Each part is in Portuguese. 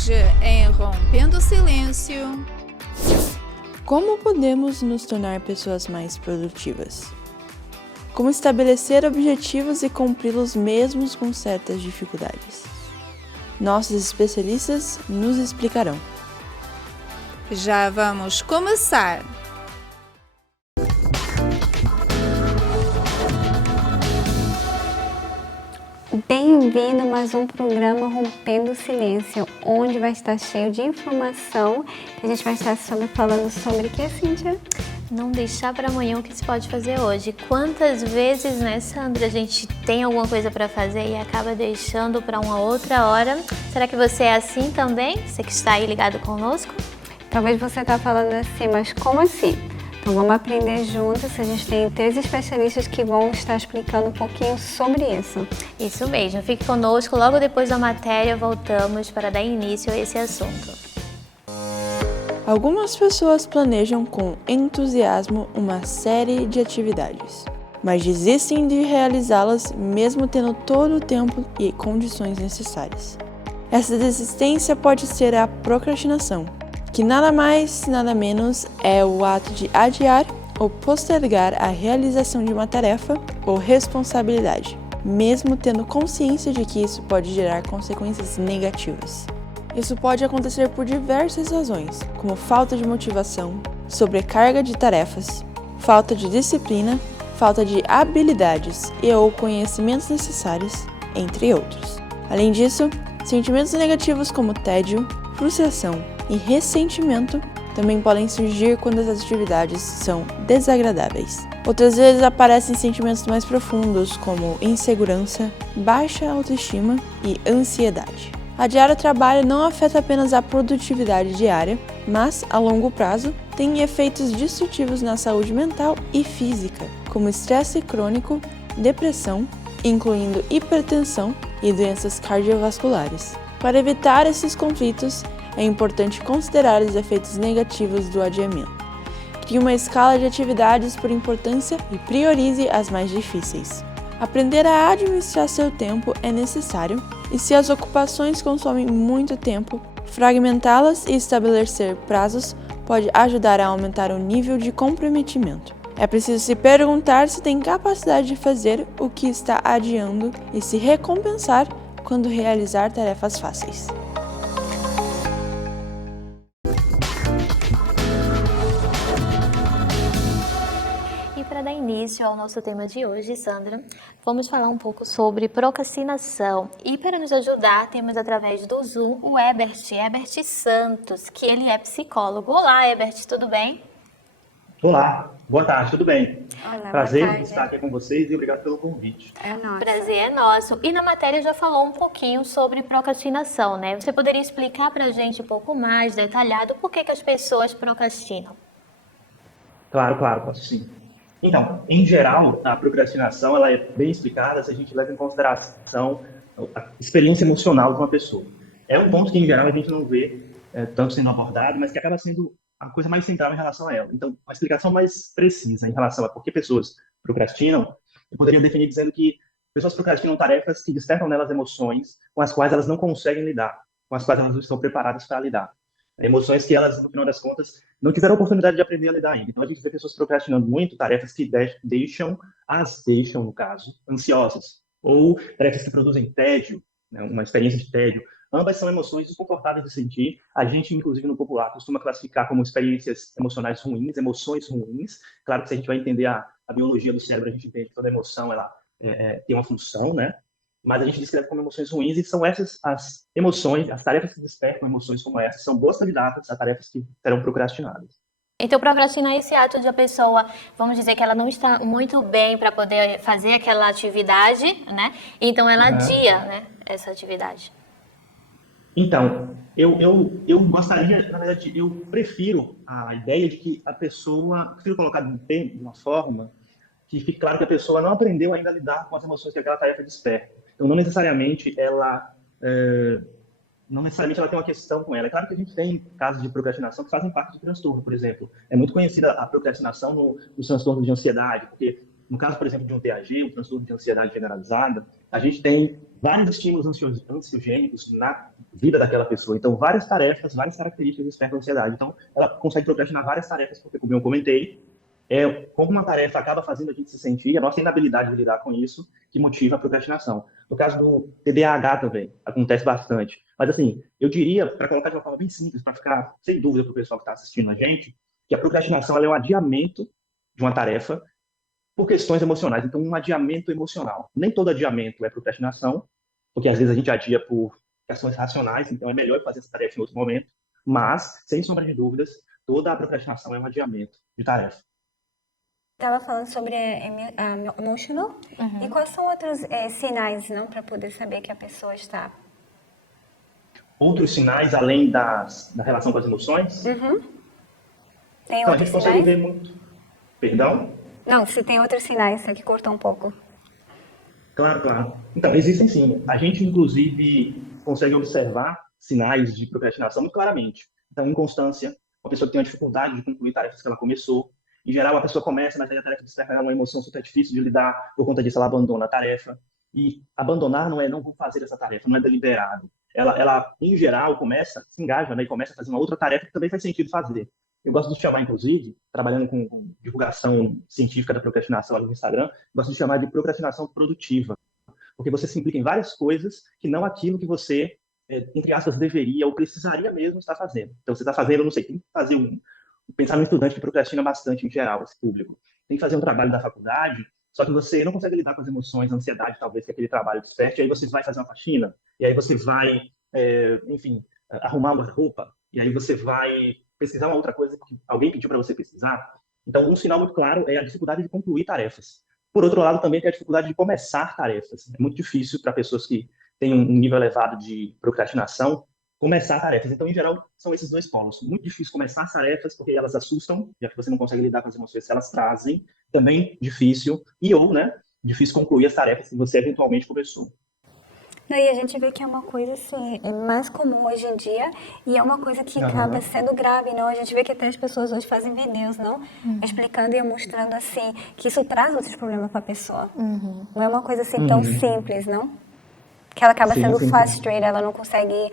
Hoje, em Rompendo o Silêncio. Como podemos nos tornar pessoas mais produtivas? Como estabelecer objetivos e cumpri-los mesmo com certas dificuldades? Nossos especialistas nos explicarão. Já vamos começar! Bem-vindo a mais um programa Rompendo o Silêncio, onde vai estar cheio de informação. A gente vai estar falando sobre o que, Cíntia? Não deixar para amanhã o que se pode fazer hoje. Quantas vezes, né, Sandra, a gente tem alguma coisa para fazer e acaba deixando para uma outra hora? Será que você é assim também? Você que está aí ligado conosco? Talvez você está falando assim, mas como assim? Então vamos aprender juntos. A gente tem 3 especialistas que vão estar explicando um pouquinho sobre isso. Isso mesmo, fique conosco. Logo depois da matéria voltamos para dar início a esse assunto. Algumas pessoas planejam com entusiasmo uma série de atividades, mas desistem de realizá-las mesmo tendo todo o tempo e condições necessárias. Essa desistência pode ser a procrastinação, que nada mais, nada menos é o ato de adiar ou postergar a realização de uma tarefa ou responsabilidade, mesmo tendo consciência de que isso pode gerar consequências negativas. Isso pode acontecer por diversas razões, como falta de motivação, sobrecarga de tarefas, falta de disciplina, falta de habilidades e ou conhecimentos necessários, entre outros. Além disso, sentimentos negativos como tédio, frustração e ressentimento também podem surgir quando as atividades são desagradáveis. Outras vezes aparecem sentimentos mais profundos como insegurança, baixa autoestima e ansiedade. Adiar o trabalho não afeta apenas a produtividade diária, mas, a longo prazo, tem efeitos destrutivos na saúde mental e física, como estresse crônico, depressão, incluindo hipertensão e doenças cardiovasculares. Para evitar esses conflitos, é importante considerar os efeitos negativos do adiamento. Crie uma escala de atividades por importância e priorize as mais difíceis. Aprender a administrar seu tempo é necessário, e se as ocupações consomem muito tempo, fragmentá-las e estabelecer prazos pode ajudar a aumentar o nível de comprometimento. É preciso se perguntar se tem capacidade de fazer o que está adiando e se recompensar quando realizar tarefas fáceis. Para dar início ao nosso tema de hoje, Sandra, vamos falar um pouco sobre procrastinação. E para nos ajudar, temos através do Zoom o Herbert Santos, que ele é psicólogo. Olá, Herbert, tudo bem? Olá, boa tarde, tudo bem? Olá, Prazer boa tarde. estar aqui com vocês e obrigado pelo convite. É nosso. Prazer é nosso. E na matéria já falou um pouquinho sobre procrastinação, né? Você poderia explicar para a gente um pouco mais detalhado por que as pessoas procrastinam? Claro, posso sim. Então, em geral, a procrastinação ela é bem explicada se a gente leva em consideração a experiência emocional de uma pessoa. É um ponto que, em geral, a gente não vê tanto sendo abordado, mas que acaba sendo a coisa mais central em relação a ela. Então, uma explicação mais precisa em relação a por que pessoas procrastinam, eu poderia definir dizendo que pessoas procrastinam tarefas que despertam nelas emoções com as quais elas não conseguem lidar, com as quais elas não estão preparadas para lidar. Emoções que elas, no final das contas, não tiveram oportunidade de aprender a lidar ainda. Então, a gente vê pessoas procrastinando muito tarefas que deixam, no caso, ansiosas. Ou tarefas que produzem tédio, né, uma experiência de tédio. Ambas são emoções desconfortáveis de sentir. A gente, inclusive, no popular, costuma classificar como experiências emocionais ruins, emoções ruins. Claro que se a gente vai entender a biologia do cérebro, a gente entende que toda emoção ela tem uma função, né? Mas a gente descreve como emoções ruins, e são essas as emoções, as tarefas que despertam emoções como essas, são boas candidatas a tarefas que serão procrastinadas. Então, procrastinar é esse ato de a pessoa, vamos dizer que ela não está muito bem para poder fazer aquela atividade, né? Então, ela adia, né, essa atividade. Então, eu gostaria, na verdade, eu prefiro a ideia de que a pessoa, prefiro colocar de uma forma que fique claro que a pessoa não aprendeu ainda a lidar com as emoções que aquela tarefa desperta. Então, não necessariamente ela tem uma questão com ela. É claro que a gente tem casos de procrastinação que fazem parte de transtorno, por exemplo. É muito conhecida a procrastinação nos transtornos de ansiedade, porque No caso, por exemplo, de um TAG, um transtorno de ansiedade generalizada, a gente tem vários estímulos ansiogênicos na vida daquela pessoa. Então, várias tarefas, várias características despertam ansiedade. Então, ela consegue procrastinar várias tarefas, porque, como eu comentei, como uma tarefa acaba fazendo a gente se sentir, a nossa inabilidade de lidar com isso, que motiva a procrastinação. No caso do TDAH também, acontece bastante. Mas, assim, eu diria, para colocar de uma forma bem simples, para ficar sem dúvida para o pessoal que está assistindo a gente, que a procrastinação ela é um adiamento de uma tarefa por questões emocionais. Então, um adiamento emocional. Nem todo adiamento é procrastinação, porque às vezes a gente adia por questões racionais, então é melhor fazer essa tarefa em outro momento. Mas, sem sombra de dúvidas, toda a procrastinação é um adiamento de tarefa. Estava falando sobre a emotional. E quais são outros sinais, não, para poder saber que a pessoa está? Outros sinais, além da relação com as emoções? Tem Então, a outros gente consegue sinais? ver muito. Perdão? Não, se tem outros sinais, isso aqui cortou um pouco. Claro, claro. Então, existem sim. A gente, inclusive, consegue observar sinais de procrastinação muito claramente. Então, inconstância, uma pessoa que tem uma dificuldade de concluir tarefas que ela começou. Em geral, a pessoa começa, mas aí a tarefa desperta uma emoção super difícil de lidar, por conta disso ela abandona a tarefa. E abandonar não é não vou fazer essa tarefa, não é deliberado. Ela em geral, se engaja, né, e começa a fazer uma outra tarefa que também faz sentido fazer. Eu gosto de chamar, inclusive, trabalhando com divulgação científica da procrastinação ali no Instagram, gosto de chamar de procrastinação produtiva, porque você se implica em várias coisas que não aquilo que você, entre aspas, deveria ou precisaria mesmo estar fazendo. Então, você está fazendo, não sei, tem que fazer pensar no estudante que procrastina bastante em geral, esse público. Tem que fazer um trabalho da faculdade, só que você não consegue lidar com as emoções, a ansiedade, talvez, que aquele trabalho desperte, e aí você vai fazer uma faxina, e aí você vai, enfim, arrumar uma roupa, e aí você vai pesquisar uma outra coisa que alguém pediu para você pesquisar. Então, um sinal muito claro é a dificuldade de concluir tarefas. Por outro lado, também tem a dificuldade de começar tarefas. É muito difícil para pessoas que têm um nível elevado de procrastinação começar tarefas. Então, em geral, são esses dois polos. Muito difícil começar as tarefas, porque elas assustam, já que você não consegue lidar com as emoções que elas trazem. Também difícil, difícil concluir as tarefas que você eventualmente começou. E a gente vê que é uma coisa assim, é mais comum hoje em dia e é uma coisa que acaba sendo grave, não? A gente vê que até as pessoas hoje fazem vídeos, não? Explicando e mostrando assim, que isso traz outros problemas para a pessoa. Não é uma coisa assim tão simples, não? Que ela acaba sendo frustrated, ela não consegue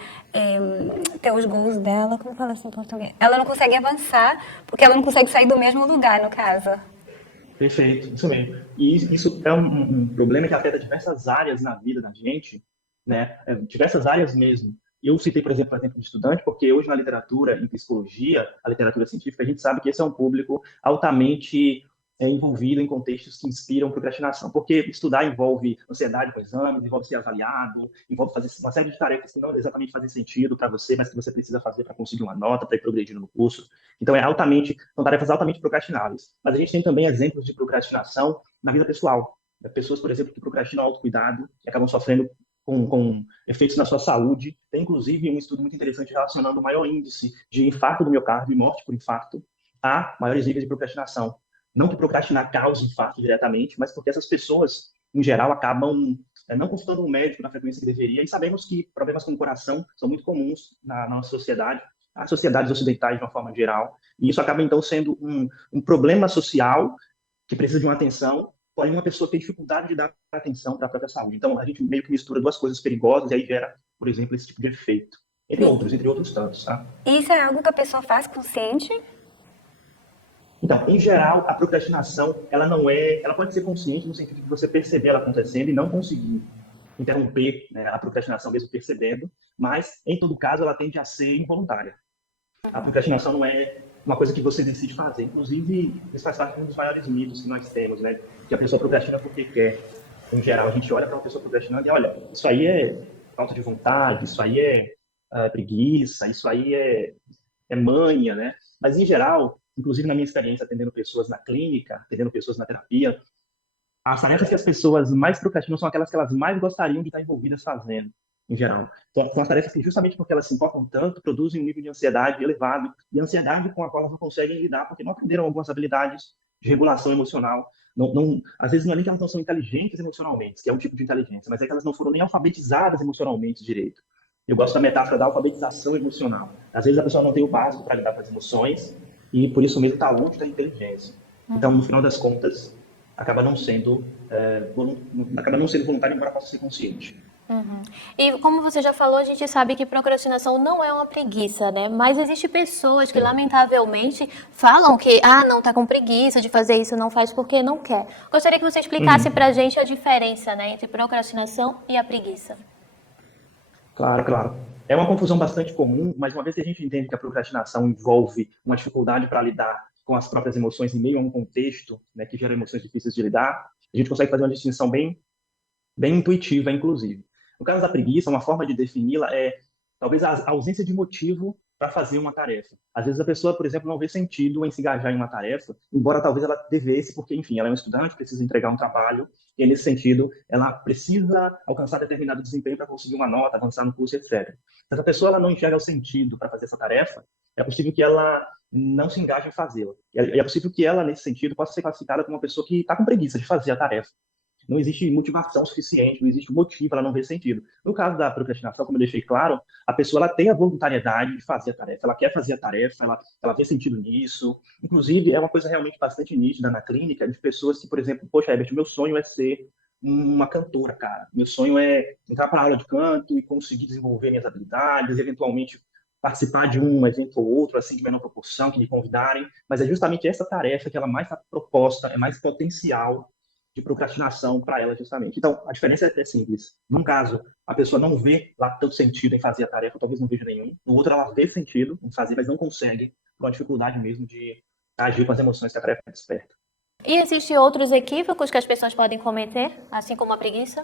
ter os goals dela, como fala assim em português? Ela não consegue avançar porque ela não consegue sair do mesmo lugar, no caso. Perfeito, isso mesmo. E isso é um problema que afeta diversas áreas na vida da gente, né? Diversas áreas mesmo. Eu citei, por exemplo, o exemplo de estudante, porque hoje na literatura, em psicologia, a literatura científica, a gente sabe que esse é um público altamente envolvido em contextos que inspiram procrastinação, porque estudar envolve ansiedade com exames, envolve ser avaliado, envolve fazer uma série de tarefas que não exatamente fazem sentido para você, mas que você precisa fazer para conseguir uma nota, para ir progredindo no curso. Então, são tarefas altamente procrastináveis. Mas a gente tem também exemplos de procrastinação na vida pessoal. Pessoas, por exemplo, que procrastinam autocuidado e acabam sofrendo com efeitos na sua saúde. Tem, inclusive, um estudo muito interessante relacionando o maior índice de infarto do miocárdio e morte por infarto a maiores níveis de procrastinação. Não que procrastinar cause infarto diretamente, mas porque essas pessoas, em geral, acabam não consultando um médico na frequência que deveria, e sabemos que problemas com o coração são muito comuns na nossa sociedade, as sociedades ocidentais de uma forma geral, e isso acaba, então, sendo um problema social que precisa de uma atenção, porém uma pessoa tem dificuldade de dar atenção para a própria saúde. Então, a gente meio que mistura duas coisas perigosas e aí gera, por exemplo, esse tipo de efeito. Entre outros tantos, tá? Isso é algo que a pessoa faz consciente? Então, em geral, a procrastinação, ela pode ser consciente no sentido de você perceber ela acontecendo e não conseguir interromper, né, a procrastinação mesmo percebendo, mas, em todo caso, ela tende a ser involuntária. A procrastinação não é uma coisa que você decide fazer. Inclusive, isso faz parte de um dos maiores mitos que nós temos, né? Que a pessoa procrastina porque quer. Em geral, a gente olha para uma pessoa procrastinando e olha, isso aí é falta de vontade, isso aí é preguiça, isso aí é manha, né? Mas, em geral, inclusive na minha experiência atendendo pessoas na clínica, atendendo pessoas na terapia, as tarefas que as pessoas mais procrastinam são aquelas que elas mais gostariam de estar envolvidas fazendo, em geral. Então, são as tarefas que, justamente porque elas se importam tanto, produzem um nível de ansiedade elevado, e ansiedade com a qual elas não conseguem lidar, porque não aprenderam algumas habilidades de regulação emocional. Às vezes não é nem que elas não são inteligentes emocionalmente, que é um tipo de inteligência, mas é que elas não foram nem alfabetizadas emocionalmente direito. Eu gosto da metáfora da alfabetização emocional. Às vezes a pessoa não tem o básico para lidar com as emoções, e por isso mesmo está longe da inteligência. Então, no final das contas, acaba não sendo, acaba não sendo voluntário, embora possa ser consciente. E como você já falou, a gente sabe que procrastinação não é uma preguiça, né? Mas existem pessoas que, lamentavelmente, falam que, não tá com preguiça de fazer isso, não faz porque não quer. Gostaria que você explicasse pra gente a diferença, né, entre procrastinação e a preguiça. Claro, claro. É uma confusão bastante comum, mas uma vez que a gente entende que a procrastinação envolve uma dificuldade para lidar com as próprias emoções em meio a um contexto, né, que gera emoções difíceis de lidar, a gente consegue fazer uma distinção bem intuitiva, inclusive. No caso da preguiça, uma forma de defini-la é talvez a ausência de motivo para fazer uma tarefa. Às vezes a pessoa, por exemplo, não vê sentido em se engajar em uma tarefa, embora talvez ela devesse, porque, enfim, ela é uma estudante, precisa entregar um trabalho, e nesse sentido, ela precisa alcançar determinado desempenho para conseguir uma nota, avançar no curso, etc. Se a pessoa ela não enxerga o sentido para fazer essa tarefa, é possível que ela não se engaje em fazê-la. E é possível que ela, nesse sentido, possa ser classificada como uma pessoa que está com preguiça de fazer a tarefa. Não existe motivação suficiente, não existe motivo, ela não vê sentido. No caso da procrastinação, como eu deixei claro, a pessoa ela tem a voluntariedade de fazer a tarefa, ela quer fazer a tarefa, ela vê sentido nisso. Inclusive, é uma coisa realmente bastante nítida na clínica de pessoas que, por exemplo, poxa, Herbert, meu sonho é ser uma cantora, cara. Meu sonho é entrar para a aula de canto e conseguir desenvolver minhas habilidades, eventualmente participar de um evento ou outro, assim, de menor proporção, que me convidarem. Mas é justamente essa tarefa que ela mais está proposta, é mais potencial de procrastinação para ela, justamente. Então, a diferença é simples. Num caso, a pessoa não vê lá tanto sentido em fazer a tarefa, talvez não veja nenhum. No outro, ela vê sentido em fazer, mas não consegue, por uma dificuldade mesmo de agir com as emoções que a tarefa desperta. E existem outros equívocos que as pessoas podem cometer, assim como a preguiça?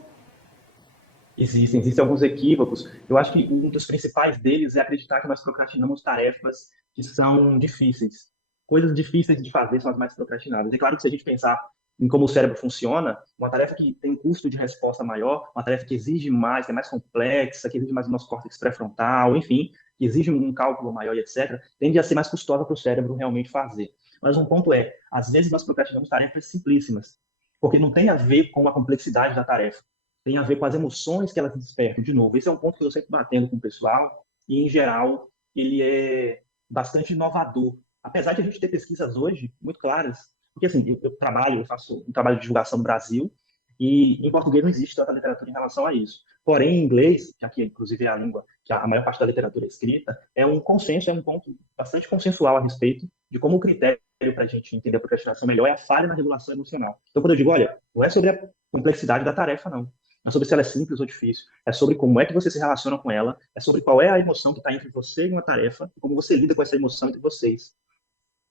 Existem alguns equívocos. Eu acho que um dos principais deles é acreditar que nós procrastinamos tarefas que são difíceis. Coisas difíceis de fazer são as mais procrastinadas. É claro que se a gente pensar em como o cérebro funciona, uma tarefa que tem um custo de resposta maior, uma tarefa que exige mais, que é mais complexa, que exige mais do nosso córtex pré-frontal, enfim, que exige um cálculo maior e etc., tende a ser mais custosa para o cérebro realmente fazer. Mas um ponto é, às vezes nós procrastinamos tarefas simplíssimas, porque não tem a ver com a complexidade da tarefa, tem a ver com as emoções que elas despertam. De novo, esse é um ponto que eu sempre batendo com o pessoal, e em geral ele é bastante inovador. Apesar de a gente ter pesquisas hoje muito claras, porque assim, eu faço um trabalho de divulgação no Brasil, e em português não existe tanta literatura em relação a isso. Porém, em inglês, que aqui inclusive é a língua que a maior parte da literatura é escrita, é um consenso, é um ponto bastante consensual a respeito de como o critério para a gente entender a procrastinação melhor é a falha na regulação emocional. Então, quando eu digo, olha, não é sobre a complexidade da tarefa, não. Não é sobre se ela é simples ou difícil. É sobre como é que você se relaciona com ela, é sobre qual é a emoção que está entre você e uma tarefa, e como você lida com essa emoção entre vocês.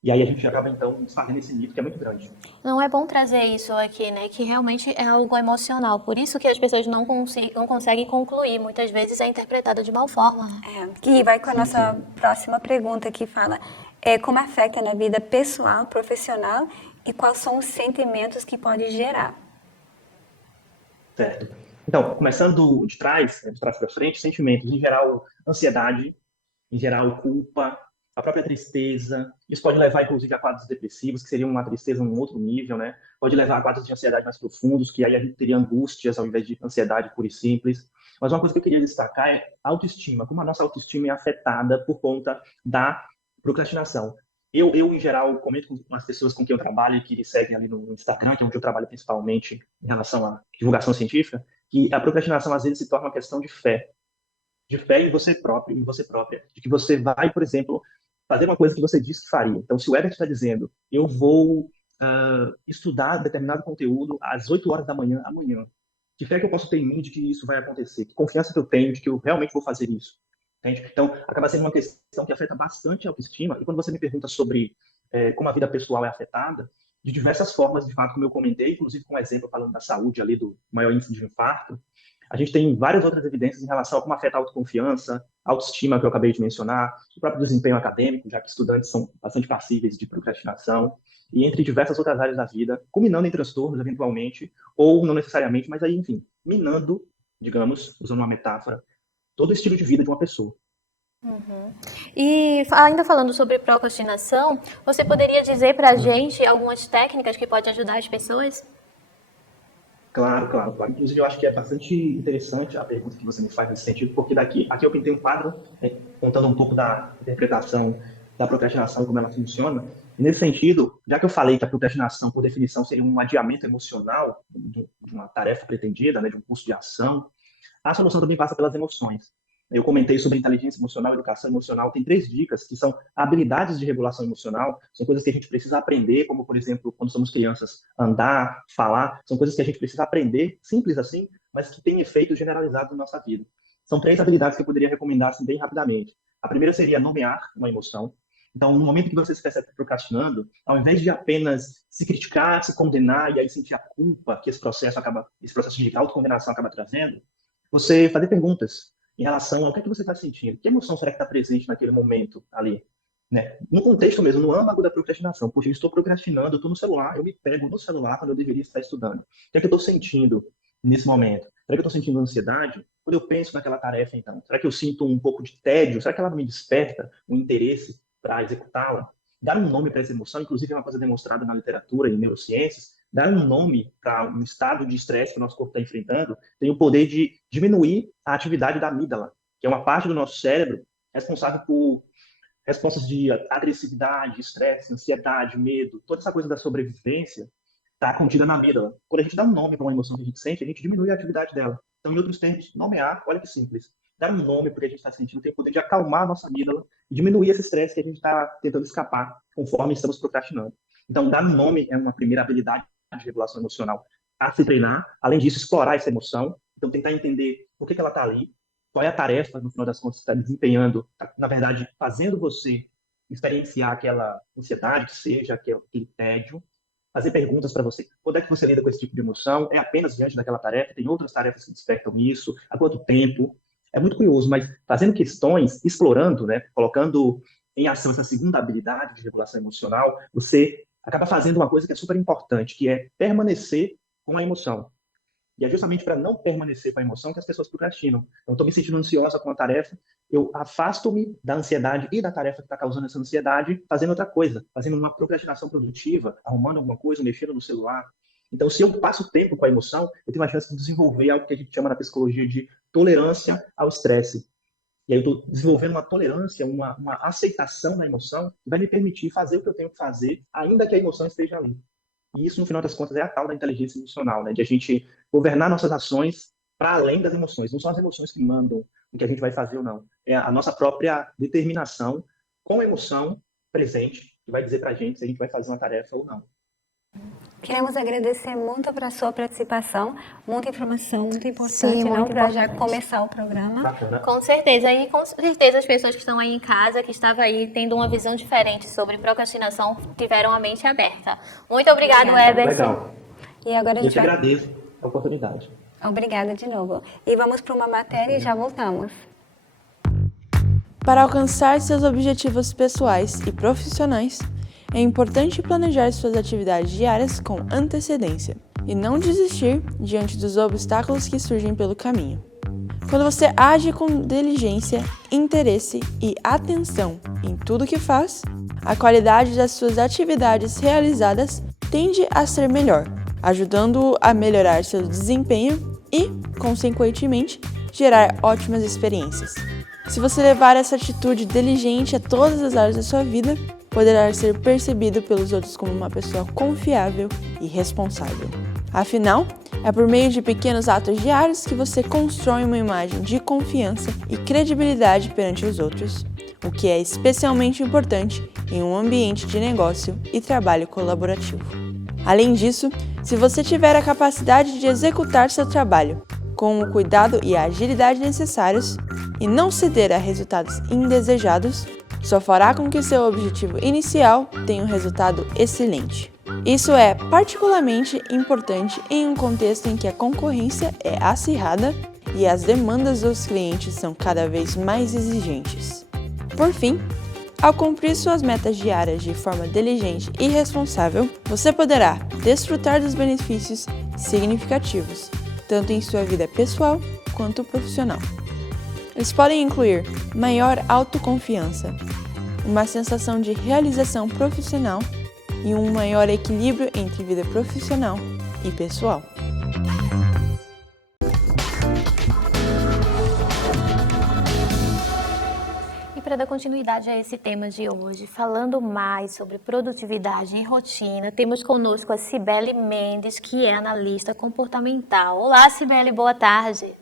E aí a gente acaba, então, fazendo esse mito que é muito grande. Não é bom trazer isso aqui, né? Que realmente é algo emocional. Por isso que as pessoas não conseguem concluir. Muitas vezes é interpretada de mal forma. Que vai com a nossa próxima pergunta, que fala como afeta na vida pessoal, profissional e quais são os sentimentos que pode gerar. Certo. Então, começando de trás para frente, sentimentos, em geral, ansiedade, em geral, culpa, a própria tristeza. Isso pode levar, inclusive, a quadros depressivos, que seria uma tristeza num outro nível, né? Pode levar a quadros de ansiedade mais profundos, que aí a gente teria angústias ao invés de ansiedade pura e simples. Mas uma coisa que eu queria destacar é a autoestima, como a nossa autoestima é afetada por conta da procrastinação. Eu, em geral, comento com as pessoas com quem eu trabalho e que me seguem ali no Instagram, que é onde eu trabalho principalmente em relação à divulgação científica, que a procrastinação, às vezes, se torna uma questão de fé em você próprio, em você própria, de que você vai, por exemplo, fazer uma coisa que você disse que faria. Então, se o Herbert está dizendo, eu vou estudar determinado conteúdo às 8 horas da manhã, amanhã, que fé que eu posso ter em mim de que isso vai acontecer? Que confiança que eu tenho de que eu realmente vou fazer isso? Entende? Então, acaba sendo uma questão que afeta bastante a autoestima. E quando você me pergunta sobre como a vida pessoal é afetada, de diversas formas, de fato, como eu comentei, inclusive com um exemplo falando da saúde ali, do maior índice de infarto, a gente tem várias outras evidências em relação a como afeta a autoconfiança, a autoestima, que eu acabei de mencionar, o próprio desempenho acadêmico, já que estudantes são bastante passíveis de procrastinação, e entre diversas outras áreas da vida, culminando em transtornos, eventualmente, ou não necessariamente, mas aí, enfim, minando, digamos, usando uma metáfora, todo o estilo de vida de uma pessoa. E ainda falando sobre procrastinação, você poderia dizer pra gente algumas técnicas que podem ajudar as pessoas? Claro, claro, claro. Inclusive, eu acho que é bastante interessante a pergunta que você me faz nesse sentido, porque aqui eu pintei um quadro contando um pouco da interpretação da procrastinação, como ela funciona. E nesse sentido, já que eu falei que a procrastinação, por definição, seria um adiamento emocional de uma tarefa pretendida, né, de um curso de ação, a solução também passa pelas emoções. Eu comentei sobre inteligência emocional, educação emocional. Tem 3 dicas que são habilidades de regulação emocional. São coisas que a gente precisa aprender, como, por exemplo, quando somos crianças, andar, falar. São coisas que a gente precisa aprender, simples assim, mas que têm efeitos generalizados na nossa vida. São 3 habilidades que eu poderia recomendar assim, bem rapidamente. A primeira seria nomear uma emoção. Então, no momento que você se percebe procrastinando, ao invés de apenas se criticar, se condenar e aí sentir a culpa que esse processo de autocondenação acaba trazendo, você fazer perguntas em relação ao que é que você está sentindo, que emoção será que está presente naquele momento ali, né? No contexto mesmo, no âmago da procrastinação. Puxa, eu estou procrastinando, eu estou no celular, eu me pego no celular quando eu deveria estar estudando. O que é que eu estou sentindo nesse momento? Será que eu estou sentindo ansiedade? Quando eu penso naquela tarefa, então, será que eu sinto um pouco de tédio? Será que ela não me desperta um interesse para executá-la? Dar um nome para essa emoção, inclusive é uma coisa demonstrada na literatura e em neurociências, dar um nome para um estado de estresse que o nosso corpo está enfrentando tem o poder de diminuir a atividade da amígdala, que é uma parte do nosso cérebro responsável por respostas de agressividade, estresse, ansiedade, medo, toda essa coisa da sobrevivência está contida na amígdala. Quando a gente dá um nome para uma emoção que a gente sente, a gente diminui a atividade dela. Então, em outros termos, nomear, olha que simples. Dar um nome para o que a gente está sentindo tem o poder de acalmar a nossa amígdala e diminuir esse estresse que a gente está tentando escapar conforme estamos procrastinando. Então, dar um nome é uma primeira habilidade de regulação emocional a se treinar. Além disso, explorar essa emoção. Então, tentar entender por que ela está ali, qual é a tarefa, no final das contas, que está desempenhando, na verdade, fazendo você experienciar aquela ansiedade, que seja aquele tédio, fazer perguntas para você. Quando é que você lida com esse tipo de emoção? É apenas diante daquela tarefa? Tem outras tarefas que despertam isso? Há quanto tempo? É muito curioso, mas fazendo questões, explorando, né, colocando em ação essa segunda habilidade de regulação emocional, você acaba fazendo uma coisa que é super importante, que é permanecer com a emoção. E é justamente para não permanecer com a emoção que as pessoas procrastinam. Então, estou me sentindo ansiosa com a tarefa, eu afasto-me da ansiedade e da tarefa que está causando essa ansiedade, fazendo outra coisa, fazendo uma procrastinação produtiva, arrumando alguma coisa, mexendo no celular. Então, se eu passo tempo com a emoção, eu tenho uma chance de desenvolver algo que a gente chama na psicologia de tolerância ao estresse. E aí eu estou desenvolvendo uma tolerância, uma aceitação da emoção, que vai me permitir fazer o que eu tenho que fazer, ainda que a emoção esteja ali. E isso, no final das contas, é a tal da inteligência emocional, né? De a gente governar nossas ações para além das emoções. Não são as emoções que mandam o que a gente vai fazer ou não. É a nossa própria determinação com a emoção presente que vai dizer para a gente se a gente vai fazer uma tarefa ou não. Queremos agradecer muito para a sua participação, muita informação, muito importante, Sim, muito para já importante. começar o programa. Bacana. Com certeza. E com certeza as pessoas que estão aí em casa, que estavam aí tendo uma visão diferente sobre procrastinação, tiveram a mente aberta. Muito obrigado, Eberson. Legal. E agora a Eu gente te vai... agradeço a oportunidade. Obrigada de novo. E vamos para uma matéria e já voltamos. Para alcançar seus objetivos pessoais e profissionais, é importante planejar suas atividades diárias com antecedência e não desistir diante dos obstáculos que surgem pelo caminho. Quando você age com diligência, interesse e atenção em tudo que faz, a qualidade das suas atividades realizadas tende a ser melhor, ajudando-o a melhorar seu desempenho e, consequentemente, gerar ótimas experiências. Se você levar essa atitude diligente a todas as áreas da sua vida, poderá ser percebido pelos outros como uma pessoa confiável e responsável. Afinal, é por meio de pequenos atos diários que você constrói uma imagem de confiança e credibilidade perante os outros, o que é especialmente importante em um ambiente de negócio e trabalho colaborativo. Além disso, se você tiver a capacidade de executar seu trabalho com o cuidado e a agilidade necessários e não ceder a resultados indesejados, só fará com que seu objetivo inicial tenha um resultado excelente. Isso é particularmente importante em um contexto em que a concorrência é acirrada e as demandas dos clientes são cada vez mais exigentes. Por fim, ao cumprir suas metas diárias de forma diligente e responsável, você poderá desfrutar dos benefícios significativos, tanto em sua vida pessoal quanto profissional. Eles podem incluir maior autoconfiança, uma sensação de realização profissional e um maior equilíbrio entre vida profissional e pessoal. E para dar continuidade a esse tema de hoje, falando mais sobre produtividade em rotina, temos conosco a Cibele Mendes, que é analista comportamental. Olá, Cibele, boa tarde.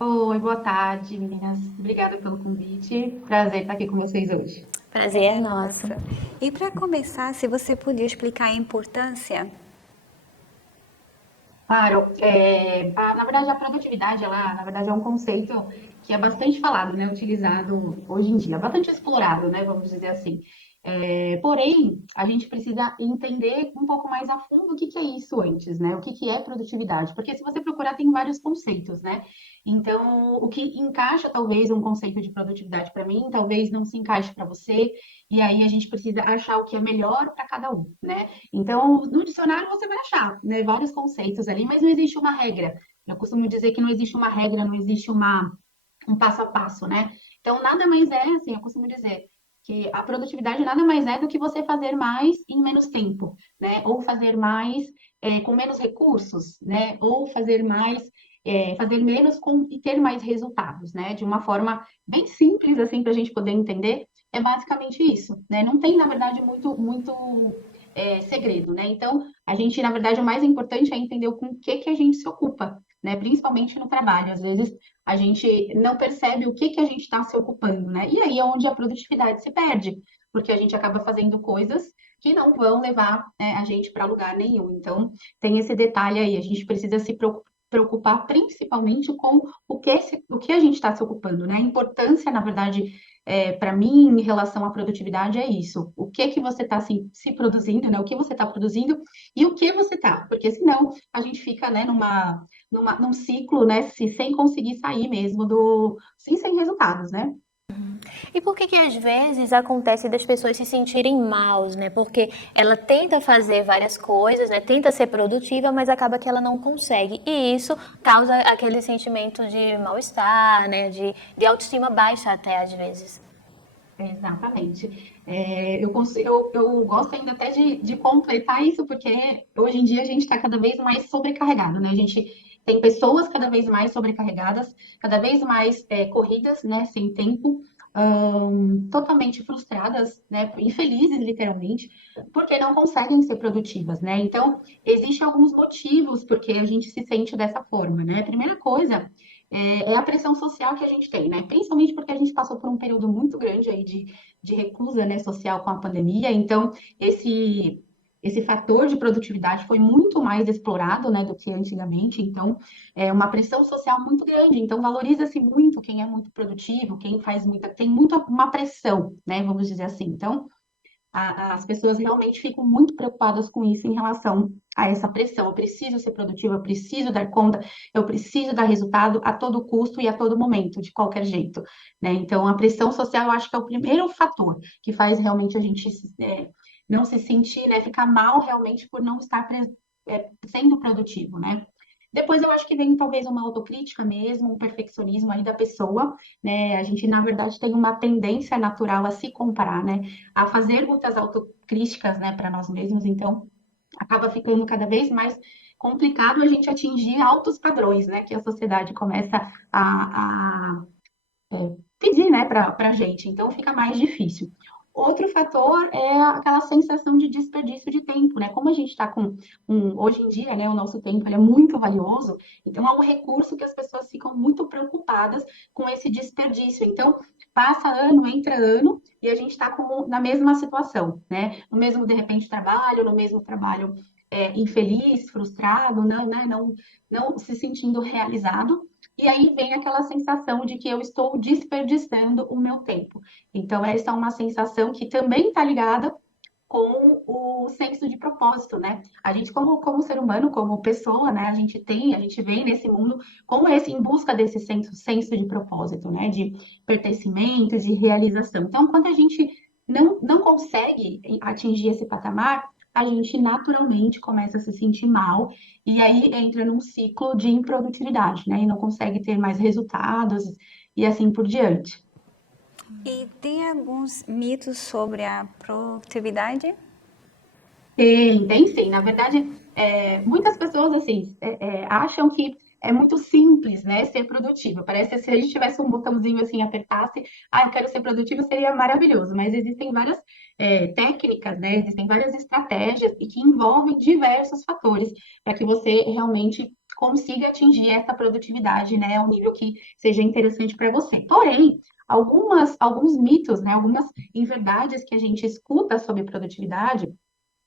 Oi, boa tarde, meninas. Obrigada pelo convite. Prazer estar aqui com vocês hoje. Prazer é nosso. E para começar, se você podia explicar a importância. Claro, na verdade, a produtividade, ela, na verdade, é um conceito que é bastante falado, né? Utilizado hoje em dia, bastante explorado, né? Vamos dizer assim. Porém, a gente precisa entender um pouco mais a fundo o que que é isso antes, né? O que que é produtividade? Porque se você procurar, tem vários conceitos, né? Então, o que encaixa talvez um conceito de produtividade para mim, talvez não se encaixe para você, e aí a gente precisa achar o que é melhor para cada um, né? Então, no dicionário você vai achar, né, vários conceitos ali, mas não existe uma regra. Eu costumo dizer que não existe uma regra, não existe um passo a passo, né? Então, nada mais é, assim, eu costumo dizer que a produtividade nada mais é do que você fazer mais em menos tempo, né? Ou fazer mais com menos recursos, né? Ou fazer mais, fazer menos e ter mais resultados, né? De uma forma bem simples, assim, para a gente poder entender, é basicamente isso, né? Não tem, na verdade, muito segredo, né? Então, a gente, na verdade, o mais importante é entender com o que a gente se ocupa, né? Principalmente no trabalho. Às vezes, a gente não percebe o que a gente está se ocupando, né? E aí é onde a produtividade se perde, porque a gente acaba fazendo coisas que não vão levar, né, a gente para lugar nenhum. Então, tem esse detalhe aí, a gente precisa se preocupar principalmente com o que a gente está se ocupando, né? A importância, na verdade, para mim, em relação à produtividade, é isso. O que você está se produzindo, né? O que você está produzindo e o que você está, porque senão a gente fica, né, num ciclo, né, sem conseguir sair mesmo sem resultados, né? E por que às vezes acontece das pessoas se sentirem maus, né? Porque ela tenta fazer várias coisas, né? Tenta ser produtiva, mas acaba que ela não consegue. E isso causa aquele sentimento de mal-estar, né? De autoestima baixa até às vezes. Exatamente. Eu gosto ainda até de completar isso, porque hoje em dia a gente está cada vez mais sobrecarregado, né? A gente tem pessoas cada vez mais sobrecarregadas, cada vez mais corridas, né? Sem tempo, totalmente frustradas, né? Infelizes, literalmente, porque não conseguem ser produtivas, né? Então, existem alguns motivos porque a gente se sente dessa forma, né? A primeira coisa é a pressão social que a gente tem, né? Principalmente porque a gente passou por um período muito grande aí de recusa, né, social com a pandemia, então esse fator de produtividade foi muito mais explorado, né, do que antigamente, então é uma pressão social muito grande, então valoriza-se muito quem é muito produtivo, quem faz tem muito uma pressão, né, vamos dizer assim, então as pessoas realmente ficam muito preocupadas com isso em relação a essa pressão. Eu preciso ser produtiva, eu preciso dar conta, eu preciso dar resultado a todo custo e a todo momento, de qualquer jeito, né? Então, a pressão social, eu acho que é o primeiro fator que faz realmente a gente não se sentir, né? Ficar mal realmente por não estar sendo produtivo, né? Depois eu acho que vem talvez uma autocrítica mesmo, um perfeccionismo aí da pessoa, né? A gente, na verdade, tem uma tendência natural a se comparar, né? A fazer muitas autocríticas, né, para nós mesmos, então acaba ficando cada vez mais complicado a gente atingir altos padrões, né? Que a sociedade começa a pedir, né, para a gente, então fica mais difícil. Outro fator é aquela sensação de desperdício de tempo, né? Como a gente está hoje em dia, né, o nosso tempo ele é muito valioso, então é um recurso que as pessoas ficam muito preocupadas com esse desperdício. Então, passa ano, entra ano, e a gente está na mesma situação, né? No mesmo, de repente, trabalho, no mesmo trabalho infeliz, frustrado, não se sentindo realizado. E aí vem aquela sensação de que eu estou desperdiçando o meu tempo. Então, essa é uma sensação que também está ligada com o senso de propósito, né? A gente, como ser humano, como pessoa, né? A gente vem nesse mundo em busca desse senso de propósito, né? De pertencimento, de realização. Então, quando a gente não consegue atingir esse patamar, a gente naturalmente começa a se sentir mal e aí entra num ciclo de improdutividade, né? E não consegue ter mais resultados e assim por diante. E tem alguns mitos sobre a produtividade? Tem sim. Na verdade, muitas pessoas assim acham que é muito simples, né, ser produtivo. Parece que se a gente tivesse um botãozinho assim, apertasse, eu quero ser produtivo, seria maravilhoso. Mas existem várias técnicas, né, existem várias estratégias e que envolvem diversos fatores para que você realmente consiga atingir essa produtividade, né, ao nível que seja interessante para você. Porém, alguns mitos, né, algumas inverdades que a gente escuta sobre produtividade,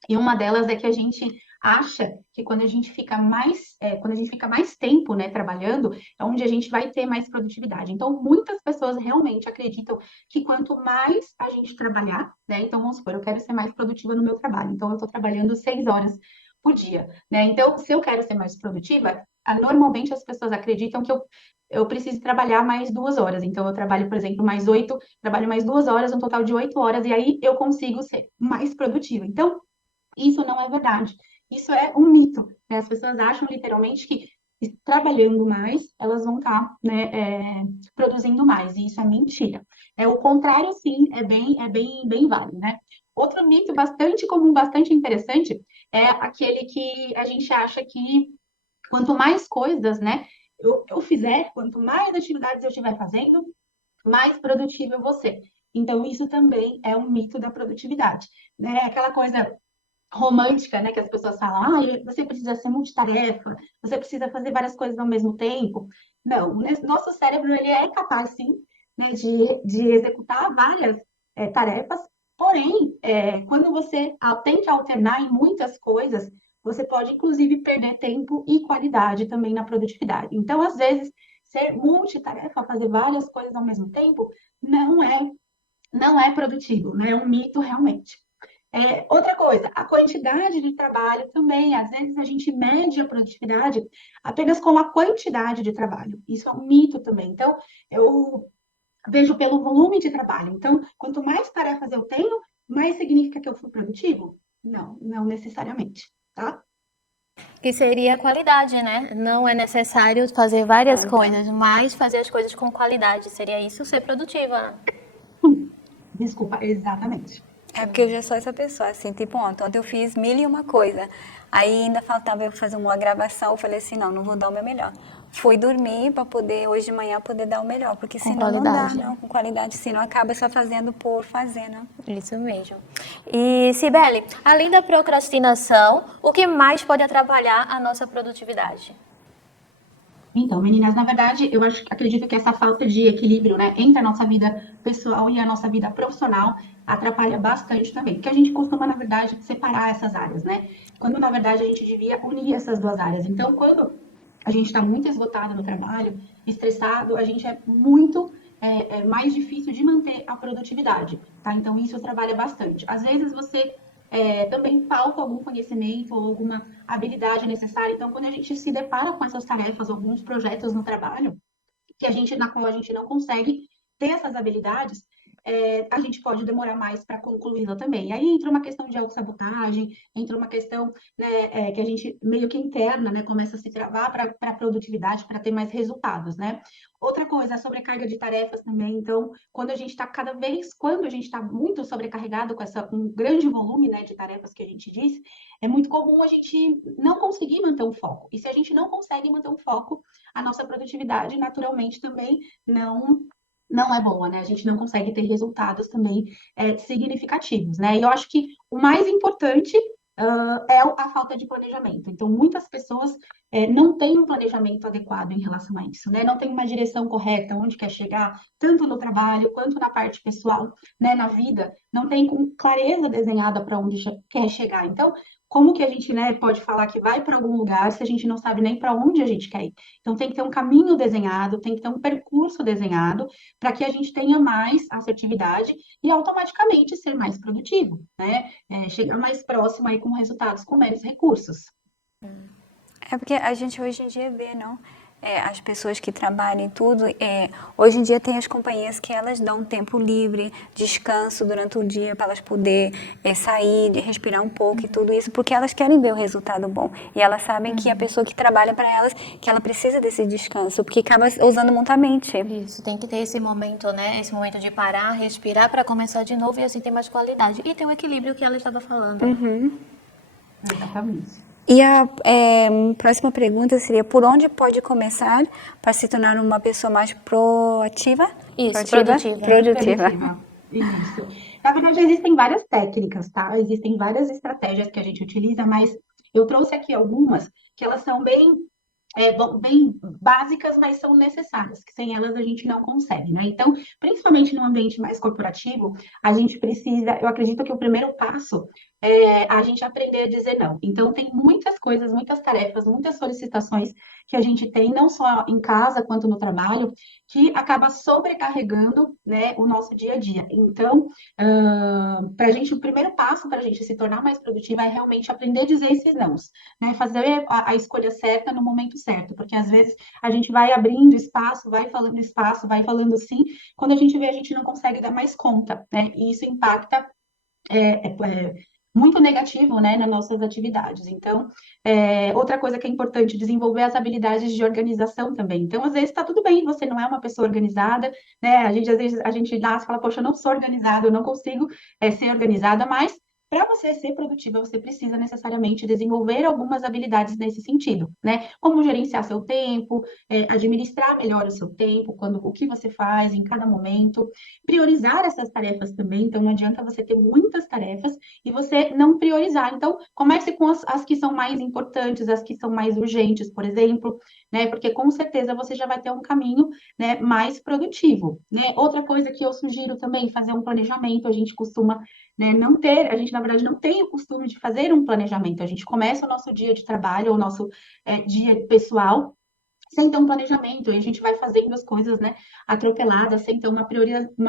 e uma delas é que a gente acha que quando a gente fica mais tempo, né, trabalhando, é onde a gente vai ter mais produtividade. Então, muitas pessoas realmente acreditam que quanto mais a gente trabalhar, né, então vamos supor, eu quero ser mais produtiva no meu trabalho, então eu estou trabalhando 6 horas por dia, né? Então, se eu quero ser mais produtiva, normalmente as pessoas acreditam que eu preciso trabalhar mais 2 horas. Então, eu trabalho, por exemplo, mais 8, trabalho mais 2 horas, um total de 8 horas, e aí eu consigo ser mais produtiva. Então, isso não é verdade. Isso é um mito, né? As pessoas acham literalmente que trabalhando mais, elas vão estar, né, produzindo mais, e isso é mentira. O contrário, sim, bem válido, né? Outro mito bastante comum, bastante interessante, é aquele que a gente acha que quanto mais coisas, né, eu fizer, quanto mais atividades eu estiver fazendo, mais produtivo eu vou ser. Então, isso também é um mito da produtividade, né? Aquela coisa romântica, né, que as pessoas falam, você precisa ser multitarefa, você precisa fazer várias coisas ao mesmo tempo. Não, nosso cérebro, ele é capaz, sim, né, de executar várias tarefas, porém, quando você tem que alternar em muitas coisas, você pode, inclusive, perder tempo e qualidade também na produtividade. Então, às vezes, ser multitarefa, fazer várias coisas ao mesmo tempo, não é produtivo, né? É um mito realmente. Outra coisa, a quantidade de trabalho também. Às vezes a gente mede a produtividade apenas com a quantidade de trabalho. Isso é um mito também. Então, eu vejo pelo volume de trabalho. Então, quanto mais tarefas eu tenho, mais significa que eu fui produtivo? Não, não necessariamente, tá? Que seria a qualidade, né? Não é necessário fazer várias coisas, mas fazer as coisas com qualidade. Seria isso ser produtiva. Desculpa, exatamente. É porque eu já sou essa pessoa, assim, tipo, ontem eu fiz 1001 coisa. Aí ainda faltava eu fazer uma gravação, eu falei assim, não vou dar o meu melhor. Fui dormir para poder, hoje de manhã, poder dar o melhor, porque senão não dá, não, com qualidade, senão acaba só fazendo por fazer, né? Isso mesmo. E, Cibele, além da procrastinação, o que mais pode atrapalhar a nossa produtividade? Então, meninas, na verdade, acredito que essa falta de equilíbrio, né, entre a nossa vida pessoal e a nossa vida profissional atrapalha bastante também, porque a gente costuma, na verdade, separar essas áreas, né? Quando, na verdade, a gente devia unir essas duas áreas. Então, quando a gente está muito esgotado no trabalho, estressado, a gente é muito mais difícil de manter a produtividade, tá? Então, isso trabalha bastante. Às vezes, você também falta algum conhecimento ou alguma habilidade necessária. Então, quando a gente se depara com essas tarefas, alguns projetos no trabalho, na qual a gente não consegue ter essas habilidades, a gente pode demorar mais para concluí-la também. Aí entra uma questão de autossabotagem, entra uma questão, né, que a gente meio que interna, né, começa a se travar para a produtividade, para ter mais resultados, né? Outra coisa, a sobrecarga de tarefas também. Então, quando a gente está muito sobrecarregado com um grande volume, né, de tarefas que a gente diz, é muito comum a gente não conseguir manter um foco. E se a gente não consegue manter um foco, a nossa produtividade, naturalmente, também não é boa, né? A gente não consegue ter resultados também significativos, né? E eu acho que o mais importante é a falta de planejamento. Então, muitas pessoas não têm um planejamento adequado em relação a isso, né? Não tem uma direção correta onde quer chegar, tanto no trabalho quanto na parte pessoal, né? Na vida, não tem com clareza desenhada para onde quer chegar. Então, como que a gente, né, pode falar que vai para algum lugar se a gente não sabe nem para onde a gente quer ir? Então, tem que ter um caminho desenhado, tem que ter um percurso desenhado para que a gente tenha mais assertividade e automaticamente ser mais produtivo, né? Chegar mais próximo aí com resultados com menos recursos. É porque a gente hoje em dia vê, não? As pessoas que trabalham em tudo, hoje em dia tem as companhias que elas dão tempo livre, descanso durante o dia para elas poderem sair, respirar um pouco e tudo isso, porque elas querem ver o resultado bom. E elas sabem que a pessoa que trabalha para elas, que ela precisa desse descanso, porque acaba usando muito a mente. Isso, tem que ter esse momento, né? Esse momento de parar, respirar para começar de novo e assim ter mais qualidade. E ter o equilíbrio que ela estava falando. Exatamente. E a próxima pergunta seria: por onde pode começar para se tornar uma pessoa mais proativa? Isso, Produtiva. Produtiva. Isso. Na verdade, existem várias técnicas, tá? Existem várias estratégias que a gente utiliza, mas eu trouxe aqui algumas que elas são bem básicas, mas são necessárias, que sem elas a gente não consegue, né? Então, principalmente no ambiente mais corporativo, a gente precisa, eu acredito que o primeiro passo é a gente aprender a dizer não. Então, tem muitas coisas, muitas tarefas, muitas solicitações que a gente tem, não só em casa quanto no trabalho, que acaba sobrecarregando, né, o nosso dia a dia. Então, para a gente, o primeiro passo para a gente se tornar mais produtiva é realmente aprender a dizer esses nãos, né? Fazer a escolha certa no momento certo, porque às vezes a gente vai abrindo espaço, vai falando sim, quando a gente vê, a gente não consegue dar mais conta, né? E isso impacta muito negativo, né, nas nossas atividades. Então, outra coisa que é importante, desenvolver as habilidades de organização também. Então, às vezes, está tudo bem, você não é uma pessoa organizada, né? Às vezes, a gente nasce e fala, poxa, eu não sou organizada, eu não consigo ser organizada, mas para você ser produtiva, você precisa necessariamente desenvolver algumas habilidades nesse sentido, né? Como gerenciar seu tempo, administrar melhor o seu tempo, o que você faz em cada momento, priorizar essas tarefas também. Então, não adianta você ter muitas tarefas e você não priorizar. Então, comece com as que são mais importantes, as que são mais urgentes, por exemplo, né? Porque com certeza você já vai ter um caminho, né, mais produtivo, né? Outra coisa que eu sugiro também, fazer um planejamento. A gente costuma, né, a gente na verdade não tem o costume de fazer um planejamento. A gente começa o nosso dia de trabalho, o nosso dia pessoal, sem ter um planejamento, e a gente vai fazendo as coisas, né, atropeladas, sem ter uma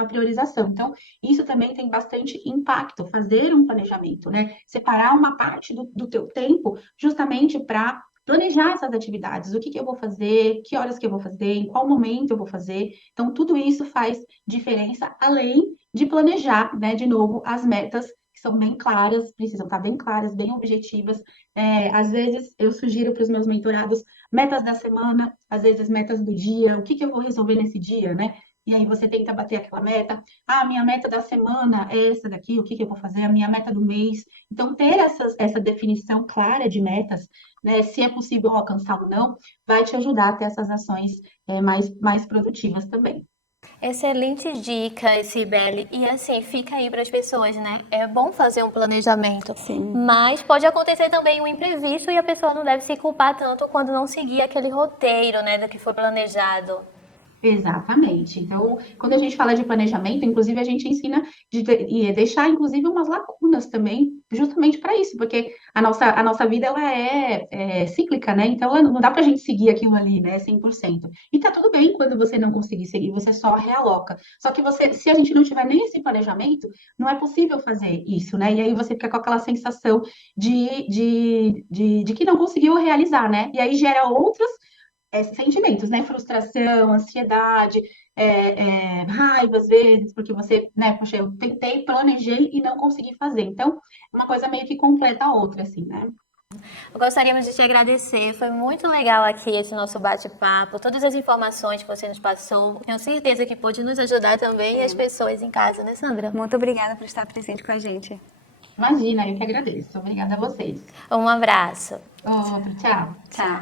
priorização. Então, isso também tem bastante impacto, fazer um planejamento, né, separar uma parte do teu tempo justamente para planejar essas atividades, o que que eu vou fazer, que horas que eu vou fazer, em qual momento eu vou fazer. Então, tudo isso faz diferença, além de planejar, né, de novo, as metas que são bem claras, precisam estar bem claras, bem objetivas. Às vezes, eu sugiro para os meus mentorados metas da semana, às vezes metas do dia, o que que eu vou resolver nesse dia, né? E aí você tenta bater aquela meta. Ah, minha meta da semana é essa daqui, o que que eu vou fazer? A minha meta do mês. Então, ter essa definição clara de metas, né, se é possível alcançar ou não, vai te ajudar a ter essas ações mais produtivas também. Excelente dica, Sibeli. E assim, fica aí para as pessoas, né? É bom fazer um planejamento, Sim. mas pode acontecer também um imprevisto e a pessoa não deve se culpar tanto quando não seguir aquele roteiro, né, do que foi planejado. Exatamente. Então, quando a gente fala de planejamento, inclusive a gente ensina e deixar, inclusive, umas lacunas também, justamente para isso, porque a nossa vida ela é cíclica, né? Então, não dá para a gente seguir aquilo ali, né? 100%. E tá tudo bem quando você não conseguir seguir, você só realoca. Só que se a gente não tiver nem esse planejamento, não é possível fazer isso, né? E aí você fica com aquela sensação de que não conseguiu realizar, né? E aí gera outras sentimentos, né? Frustração, ansiedade, raiva, às vezes, porque você, né? Poxa, eu tentei, planejei e não consegui fazer. Então, uma coisa meio que completa a outra, assim, né? Gostaríamos de te agradecer, foi muito legal aqui esse nosso bate-papo, todas as informações que você nos passou. Tenho certeza que pôde nos ajudar também e as pessoas em casa, né, Sandra? Muito obrigada por estar presente com a gente. Imagina, eu que agradeço. Obrigada a vocês. Um abraço. Outro, tchau. Tchau.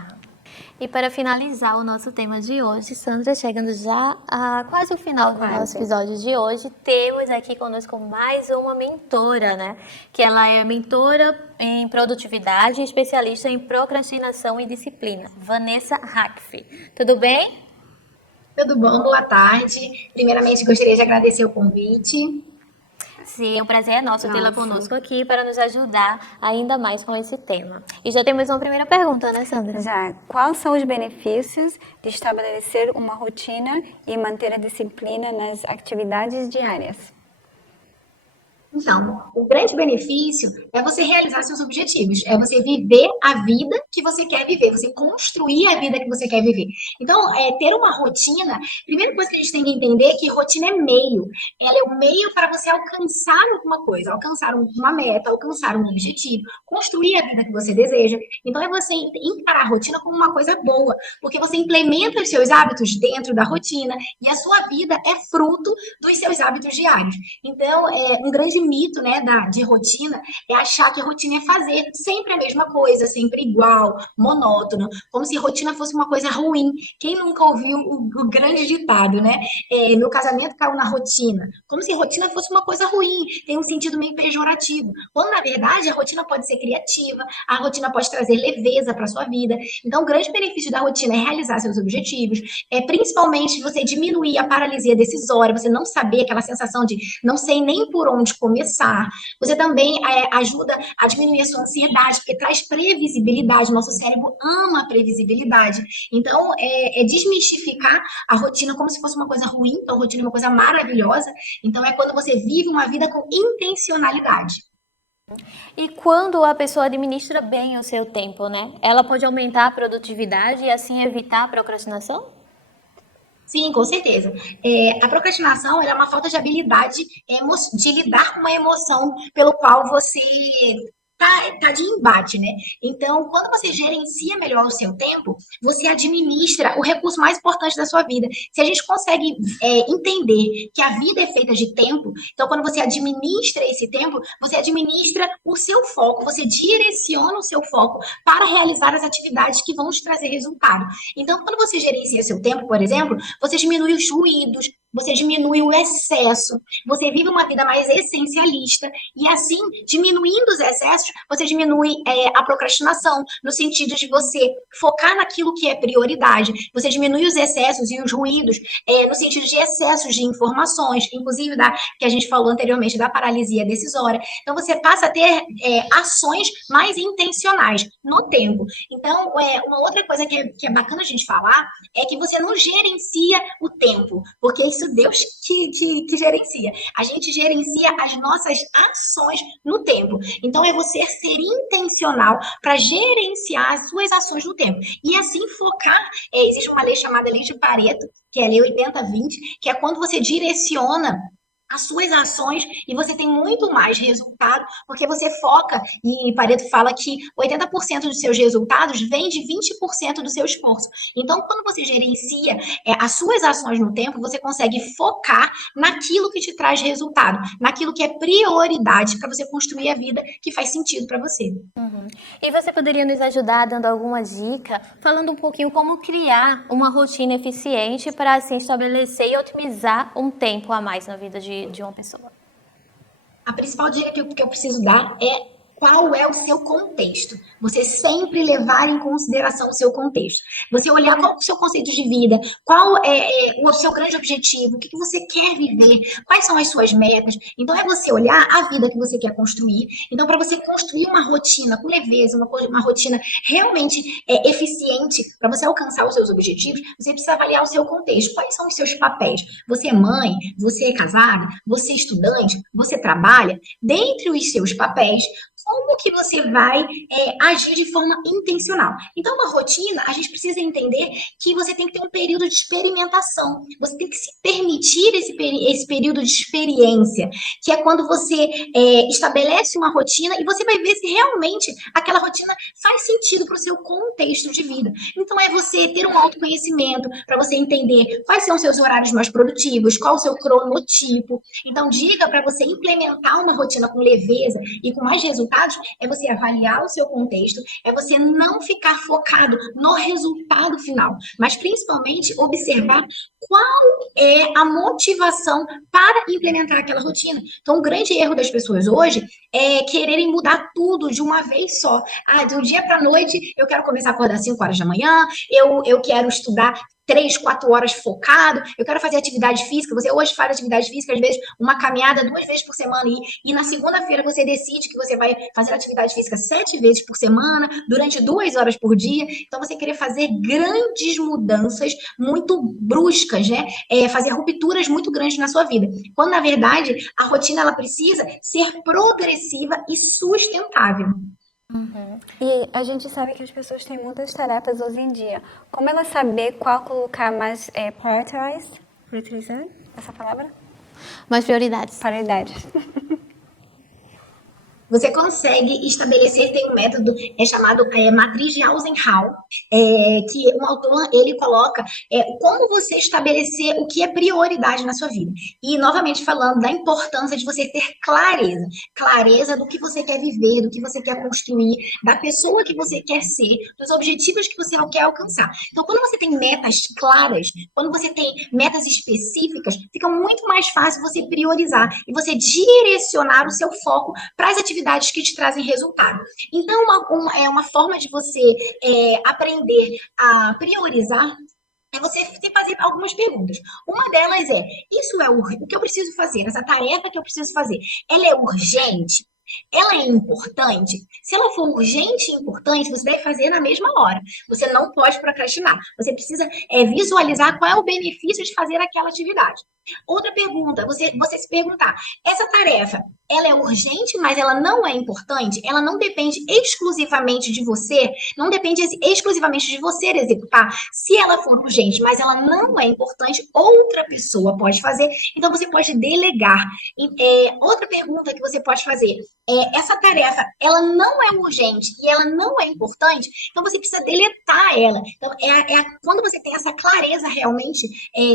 E para finalizar o nosso tema de hoje, Sandra, chegando já a quase o final do nosso episódio de hoje, temos aqui conosco mais uma mentora, né? Que ela é mentora em produtividade e especialista em procrastinação e disciplina, Vanessa Hackfi. Tudo bem? Tudo bom? Boa tarde. Primeiramente, gostaria de agradecer o convite. Sim, o prazer é nosso tê-la conosco aqui para nos ajudar ainda mais com esse tema. E já temos uma primeira pergunta, né, Sandra? Já, quais são os benefícios de estabelecer uma rotina e manter a disciplina nas atividades diárias? Então, o grande benefício é você realizar seus objetivos, é você viver a vida que você quer viver, você construir a vida que você quer viver. Então, ter uma rotina, primeira coisa que a gente tem que entender é que rotina é meio. Ela é o meio para você alcançar alguma coisa, alcançar uma meta, alcançar um objetivo, construir a vida que você deseja. Então, é você encarar a rotina como uma coisa boa, porque você implementa os seus hábitos dentro da rotina e a sua vida é fruto dos seus hábitos diários. Então, um grande mito, né, de rotina é achar que a rotina é fazer sempre a mesma coisa, sempre igual, monótono, como se rotina fosse uma coisa ruim. Quem nunca ouviu o grande ditado, né? Meu casamento caiu na rotina. Como se rotina fosse uma coisa ruim, tem um sentido meio pejorativo. Quando, na verdade, a rotina pode ser criativa, a rotina pode trazer leveza para sua vida. Então, o grande benefício da rotina é realizar seus objetivos, principalmente você diminuir a paralisia decisória, você não saber aquela sensação de não sei nem por onde começar. Você também ajuda a diminuir a sua ansiedade, porque traz previsibilidade. Nosso cérebro ama a previsibilidade. Então, desmistificar a rotina como se fosse uma coisa ruim. Então, a rotina é uma coisa maravilhosa. Então, é quando você vive uma vida com intencionalidade. E quando a pessoa administra bem o seu tempo, né? Ela pode aumentar a produtividade e assim evitar a procrastinação? Sim, com certeza. A procrastinação ela é uma falta de habilidade de lidar com uma emoção pelo qual você tá de embate, né? Então, quando você gerencia melhor o seu tempo, você administra o recurso mais importante da sua vida. Se a gente consegue entender que a vida é feita de tempo, então quando você administra esse tempo, você administra o seu foco, você direciona o seu foco para realizar as atividades que vão te trazer resultado. Então, quando você gerencia seu tempo, por exemplo, você diminui os ruídos, você diminui o excesso, você vive uma vida mais essencialista e assim, diminuindo os excessos, você diminui a procrastinação, no sentido de você focar naquilo que é prioridade, você diminui os excessos e os ruídos, no sentido de excessos de informações, inclusive que a gente falou anteriormente da paralisia decisória. Então, você passa a ter ações mais intencionais no tempo. Então, uma outra coisa que é bacana a gente falar é que você não gerencia o tempo, porque isso Deus que gerencia. A gente gerencia as nossas ações no tempo. Então, é você ser intencional para gerenciar as suas ações no tempo. E assim focar, existe uma lei chamada Lei de Pareto, que é a Lei 80-20, que é quando você direciona as suas ações e você tem muito mais resultado, porque você foca, e Pareto fala que 80% dos seus resultados vem de 20% do seu esforço. Então, quando você gerencia as suas ações no tempo, você consegue focar naquilo que te traz resultado, naquilo que é prioridade para você construir a vida que faz sentido para você. E você poderia nos ajudar dando alguma dica, falando um pouquinho como criar uma rotina eficiente para assim estabelecer e otimizar um tempo a mais na vida de uma pessoa? A principal dica que eu preciso dar é qual é o seu contexto. Você sempre levar em consideração o seu contexto. Você olhar qual é o seu conceito de vida, qual é o seu grande objetivo, o que você quer viver, quais são as suas metas. Então, é você olhar a vida que você quer construir. Então, para você construir uma rotina com leveza, uma rotina realmente eficiente, para você alcançar os seus objetivos, você precisa avaliar o seu contexto. Quais são os seus papéis? Você é mãe? Você é casada? Você é estudante? Você trabalha? Dentre os seus papéis, como que você vai agir de forma intencional? Então, uma rotina, a gente precisa entender que você tem que ter um período de experimentação. Você tem que se permitir esse período de experiência, que é quando você estabelece uma rotina e você vai ver se realmente aquela rotina faz sentido para o seu contexto de vida. Então, é você ter um autoconhecimento para você entender quais são os seus horários mais produtivos, qual o seu cronotipo. Então, dica para você implementar uma rotina com leveza e com mais resultados é você avaliar o seu contexto, é você não ficar focado no resultado final, mas principalmente observar qual é a motivação para implementar aquela rotina. Então, o grande erro das pessoas hoje é quererem mudar tudo de uma vez só. Do dia para a noite, eu quero começar a acordar 5 horas da manhã, eu quero estudar 3, 4 horas focado, eu quero fazer atividade física, você hoje faz atividade física, às vezes uma caminhada 2 vezes por semana, e na segunda-feira você decide que você vai fazer atividade física 7 vezes por semana, durante 2 horas por dia, então você querer fazer grandes mudanças muito bruscas, né? Fazer rupturas muito grandes na sua vida, quando na verdade a rotina ela precisa ser progressiva e sustentável. E a gente sabe que as pessoas têm muitas tarefas hoje em dia. Como ela saber qual colocar mais priorizar essa palavra? Mais prioridades. Prioridades. Você consegue estabelecer, tem um método chamado matriz de Eisenhower, que um autor ele coloca como você estabelecer o que é prioridade na sua vida. E, novamente, falando da importância de você ter clareza do que você quer viver, do que você quer construir, da pessoa que você quer ser, dos objetivos que você quer alcançar. Então, quando você tem metas claras, quando você tem metas específicas, fica muito mais fácil você priorizar e você direcionar o seu foco para as atividades que te trazem resultado. Então, uma forma de você aprender a priorizar é você se fazer algumas perguntas. Uma delas é, isso é o que eu preciso fazer, essa tarefa que eu preciso fazer, ela é urgente? Ela é importante? Se ela for urgente e importante, você deve fazer na mesma hora. Você não pode procrastinar. Você precisa visualizar qual é o benefício de fazer aquela atividade. Outra pergunta, você se perguntar, essa tarefa, ela é urgente, mas ela não é importante? Ela não depende exclusivamente de você? Não depende exclusivamente de você executar? Se ela for urgente, mas ela não é importante, outra pessoa pode fazer, então você pode delegar. Outra pergunta que você pode fazer, essa tarefa, ela não é urgente e ela não é importante, então você precisa deletar ela. Então, quando você tem essa clareza realmente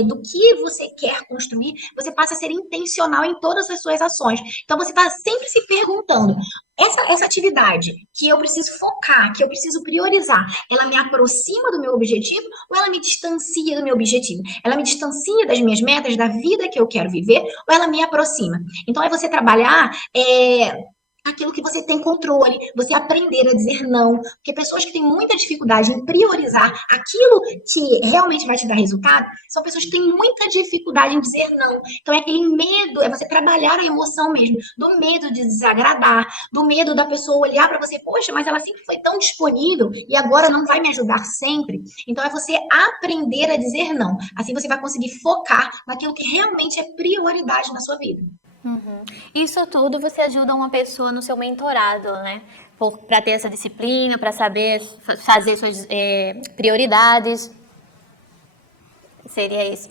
do que você quer construir, você passa a ser intencional em todas as suas ações. Então, você está sempre se perguntando, essa atividade que eu preciso focar, que eu preciso priorizar, ela me aproxima do meu objetivo ou ela me distancia do meu objetivo? Ela me distancia das minhas metas, da vida que eu quero viver, ou ela me aproxima? Então, é você trabalhar aquilo que você tem controle, você aprender a dizer não, porque pessoas que têm muita dificuldade em priorizar aquilo que realmente vai te dar resultado, são pessoas que têm muita dificuldade em dizer não. Então é aquele medo, é você trabalhar a emoção mesmo, do medo de desagradar, do medo da pessoa olhar para você, poxa, mas ela sempre foi tão disponível e agora não vai me ajudar sempre. Então é você aprender a dizer não. Assim você vai conseguir focar naquilo que realmente é prioridade na sua vida. Isso tudo você ajuda uma pessoa no seu mentorado, né? Para ter essa disciplina, para saber fazer suas prioridades. Seria isso?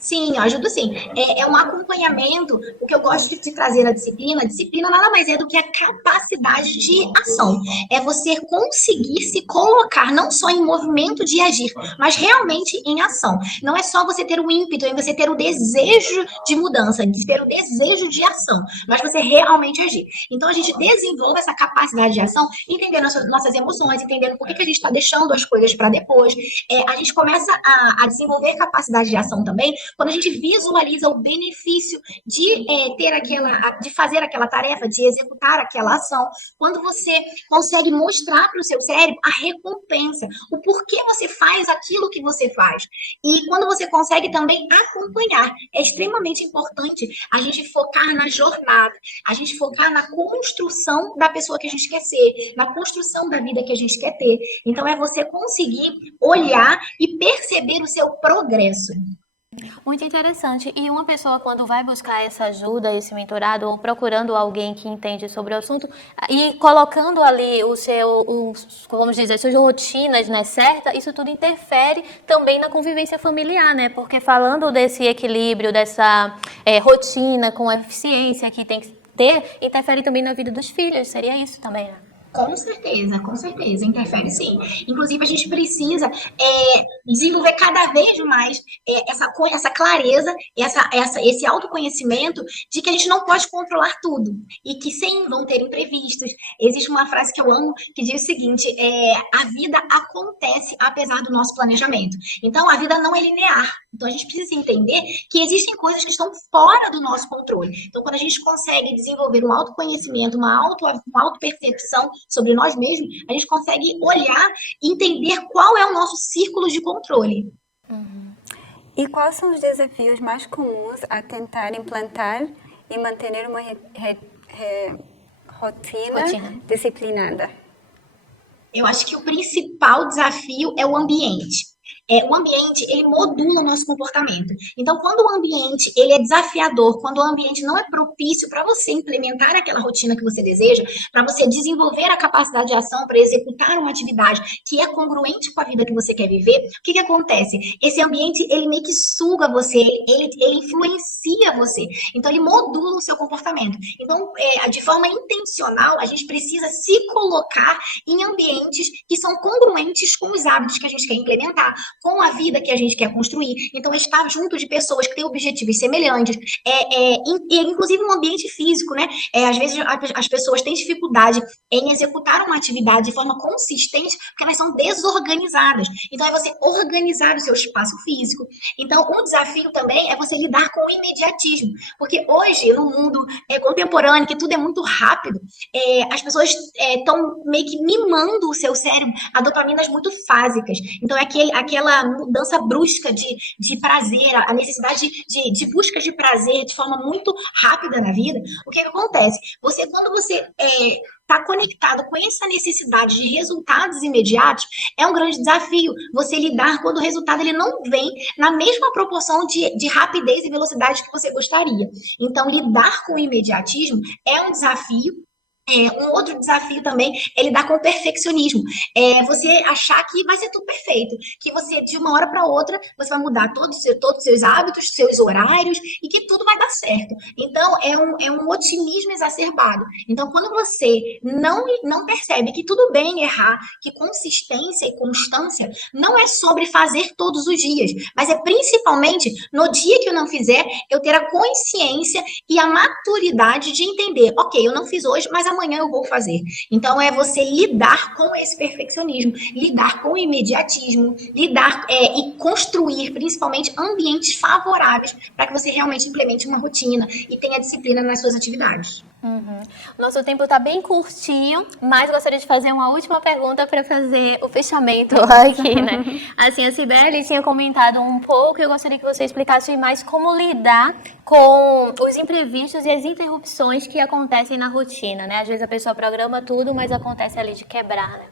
Sim, eu ajudo sim. É um acompanhamento, o que eu gosto de trazer a disciplina nada mais é do que a capacidade de ação. É você conseguir se colocar não só em movimento de agir, mas realmente em ação. Não é só você ter o ímpeto, é você ter o desejo de mudança, de ter o desejo de ação, mas você realmente agir. Então a gente desenvolve essa capacidade de ação, entendendo nossas emoções, entendendo por que a gente está deixando as coisas para depois. A gente começa a desenvolver capacidade de ação também quando a gente visualiza o benefício de de fazer aquela tarefa, de executar aquela ação. Quando você consegue mostrar para o seu cérebro a recompensa, o porquê você faz aquilo que você faz. E quando você consegue também acompanhar, é extremamente importante a gente focar na jornada, a gente focar na construção da pessoa que a gente quer ser, na construção da vida que a gente quer ter. Então é você conseguir olhar e perceber o seu progresso. Muito interessante. E uma pessoa, quando vai buscar essa ajuda, esse mentorado, ou procurando alguém que entende sobre o assunto, e colocando ali vamos dizer, suas rotinas, né, certa, isso tudo interfere também na convivência familiar, né? Porque falando desse equilíbrio, dessa rotina com eficiência que tem que ter, interfere também na vida dos filhos. Seria isso também, né? Com certeza, interfere sim. Inclusive, a gente precisa desenvolver cada vez mais essa clareza, esse autoconhecimento de que a gente não pode controlar tudo e que sim, vão ter imprevistos. Existe uma frase que eu amo que diz o seguinte, a vida acontece apesar do nosso planejamento. Então, a vida não é linear. Então, a gente precisa entender que existem coisas que estão fora do nosso controle. Então, quando a gente consegue desenvolver um autoconhecimento, uma autopercepção sobre nós mesmos, a gente consegue olhar e entender qual é o nosso círculo de controle. E quais são os desafios mais comuns a tentar implantar e manter uma rotina disciplinada? Eu acho que o principal desafio é o ambiente. o ambiente, ele modula o nosso comportamento. Então, quando o ambiente ele é desafiador, quando o ambiente não é propício para você implementar aquela rotina que você deseja, para você desenvolver a capacidade de ação, para executar uma atividade que é congruente com a vida que você quer viver, o que acontece? Esse ambiente, ele meio que suga você, ele influencia você. Então, ele modula o seu comportamento. Então, de forma intencional, a gente precisa se colocar em ambientes que são congruentes com os hábitos que a gente quer implementar, com a vida que a gente quer construir. Então, estar junto de pessoas que têm objetivos semelhantes, inclusive no ambiente físico, né? Às vezes as pessoas têm dificuldade em executar uma atividade de forma consistente porque elas são desorganizadas. Então, é você organizar o seu espaço físico. Então, um desafio também é você lidar com o imediatismo, porque hoje, no mundo contemporâneo, que tudo é muito rápido, as pessoas estão meio que mimando o seu cérebro a dopaminas muito fásicas. Então, é aquela mudança brusca de prazer, a necessidade de busca de prazer de forma muito rápida na vida. O que acontece? Quando você está conectado com essa necessidade de resultados imediatos, é um grande desafio você lidar quando o resultado ele não vem na mesma proporção de rapidez e velocidade que você gostaria. Então, lidar com o imediatismo é um desafio. Um outro desafio também é lidar com o perfeccionismo. Você achar que vai ser tudo perfeito, que você, de uma hora para outra, você vai mudar todos os seus hábitos, seus horários, e que tudo vai dar certo. Então, é um otimismo exacerbado. Então, quando você não percebe que tudo bem errar, que consistência e constância não é sobre fazer todos os dias, mas é principalmente no dia que eu não fizer, eu ter a consciência e a maturidade de entender, ok, eu não fiz hoje, mas amanhã eu vou fazer. Então, é você lidar com esse perfeccionismo, lidar com o imediatismo, lidar e construir, principalmente, ambientes favoráveis para que você realmente implemente uma rotina e tenha disciplina nas suas atividades. Nosso tempo está bem curtinho, mas gostaria de fazer uma última pergunta para fazer o fechamento aqui, né? Assim, a Cibele tinha comentado um pouco e eu gostaria que você explicasse mais como lidar com os imprevistos e as interrupções que acontecem na rotina, né? Às vezes a pessoa programa tudo, mas acontece ali de quebrar, né?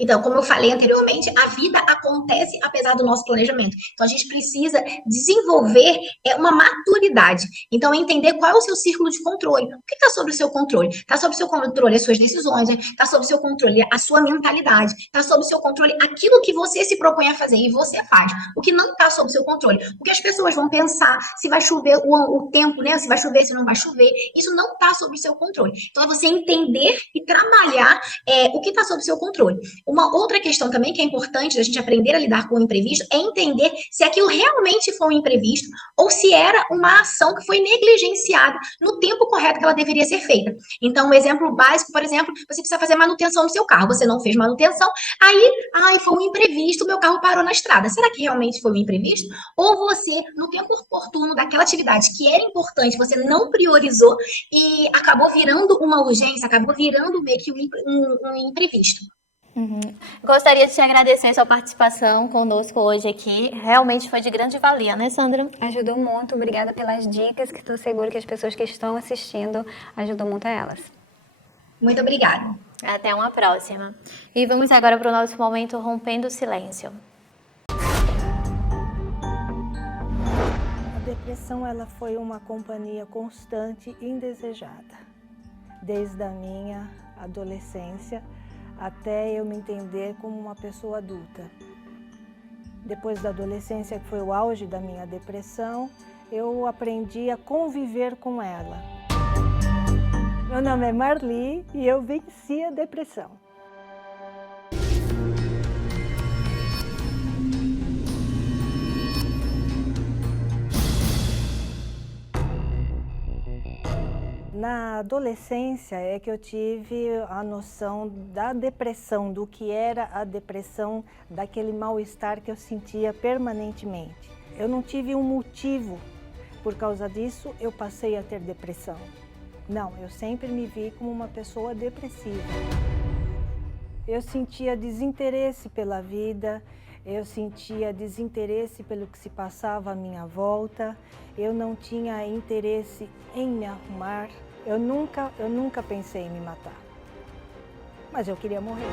Então, como eu falei anteriormente, a vida acontece apesar do nosso planejamento. Então, a gente precisa desenvolver uma maturidade. Então, entender qual é o seu círculo de controle. O que está sob o seu controle? Está sob o seu controle as suas decisões, está sob o seu controle a sua mentalidade, está sob o seu controle aquilo que você se propõe a fazer e você faz. O que não está sob o seu controle? O que as pessoas vão pensar, se vai chover o tempo, né? Se vai chover, se não vai chover. Isso não está sob o seu controle. Então, é você entender e trabalhar o que está sob o seu controle. Uma outra questão também que é importante da gente aprender a lidar com o imprevisto é entender se aquilo realmente foi um imprevisto ou se era uma ação que foi negligenciada no tempo correto que ela deveria ser feita. Então, um exemplo básico, por exemplo, você precisa fazer manutenção no seu carro. Você não fez manutenção, aí foi um imprevisto, meu carro parou na estrada. Será que realmente foi um imprevisto? Ou você, no tempo oportuno daquela atividade que era importante, você não priorizou e acabou virando uma urgência, acabou virando meio que um imprevisto. Gostaria de te agradecer sua participação conosco hoje aqui. Realmente foi de grande valia, né, Sandra? Ajudou muito, obrigada pelas dicas, que estou segura que as pessoas que estão assistindo ajudou muito a elas. Muito obrigada. Até uma próxima. E vamos agora para o nosso momento Rompendo o Silêncio. A depressão ela foi uma companhia constante e indesejada, desde a minha adolescência até eu me entender como uma pessoa adulta. Depois da adolescência, que foi o auge da minha depressão, eu aprendi a conviver com ela. Meu nome é Marli e eu venci a depressão. Na adolescência é que eu tive a noção da depressão, do que era a depressão, daquele mal-estar que eu sentia permanentemente. Eu não tive um motivo, por causa disso eu passei a ter depressão. Não, eu sempre me vi como uma pessoa depressiva. Eu sentia desinteresse pela vida, eu sentia desinteresse pelo que se passava à minha volta, eu não tinha interesse em me arrumar. Eu nunca pensei em me matar, mas eu queria morrer.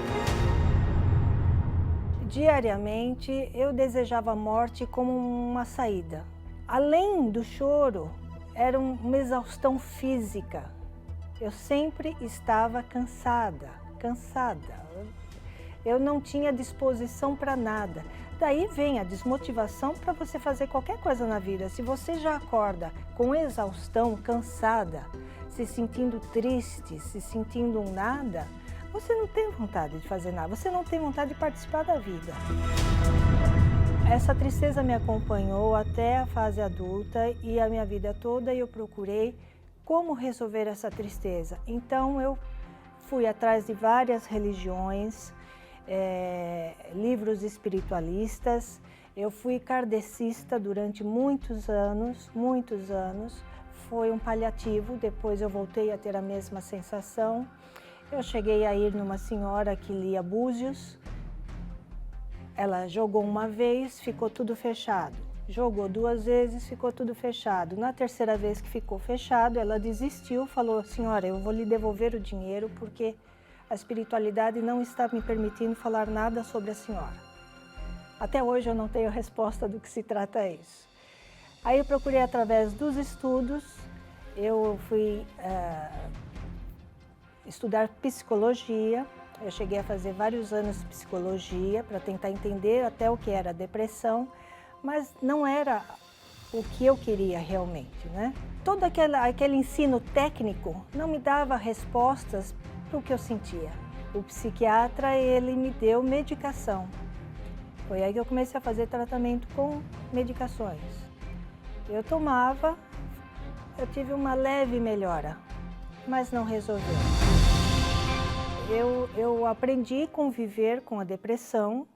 Diariamente eu desejava a morte como uma saída. Além do choro, era uma exaustão física. Eu sempre estava cansada. Eu não tinha disposição para nada. Daí vem a desmotivação para você fazer qualquer coisa na vida. Se você já acorda com exaustão, cansada, se sentindo triste, se sentindo um nada, você não tem vontade de fazer nada, você não tem vontade de participar da vida. Essa tristeza me acompanhou até a fase adulta e a minha vida toda eu procurei como resolver essa tristeza. Então eu fui atrás de várias religiões, livros espiritualistas, eu fui kardecista durante muitos anos, foi um paliativo, depois eu voltei a ter a mesma sensação. Eu cheguei a ir numa senhora que lia Búzios, ela jogou uma vez, ficou tudo fechado. Jogou 2 vezes, ficou tudo fechado. Na terceira vez que ficou fechado, ela desistiu, falou: senhora, eu vou lhe devolver o dinheiro porque a espiritualidade não está me permitindo falar nada sobre a senhora. Até hoje eu não tenho resposta do que se trata isso. Aí eu procurei através dos estudos, eu fui estudar psicologia. Eu cheguei a fazer vários anos de psicologia para tentar entender até o que era depressão, mas não era o que eu queria realmente, né? Todo aquele ensino técnico não me dava respostas para o que eu sentia. O psiquiatra, ele me deu medicação. Foi aí que eu comecei a fazer tratamento com medicações. Eu tomava, eu tive uma leve melhora, mas não resolveu. Eu aprendi a conviver com a depressão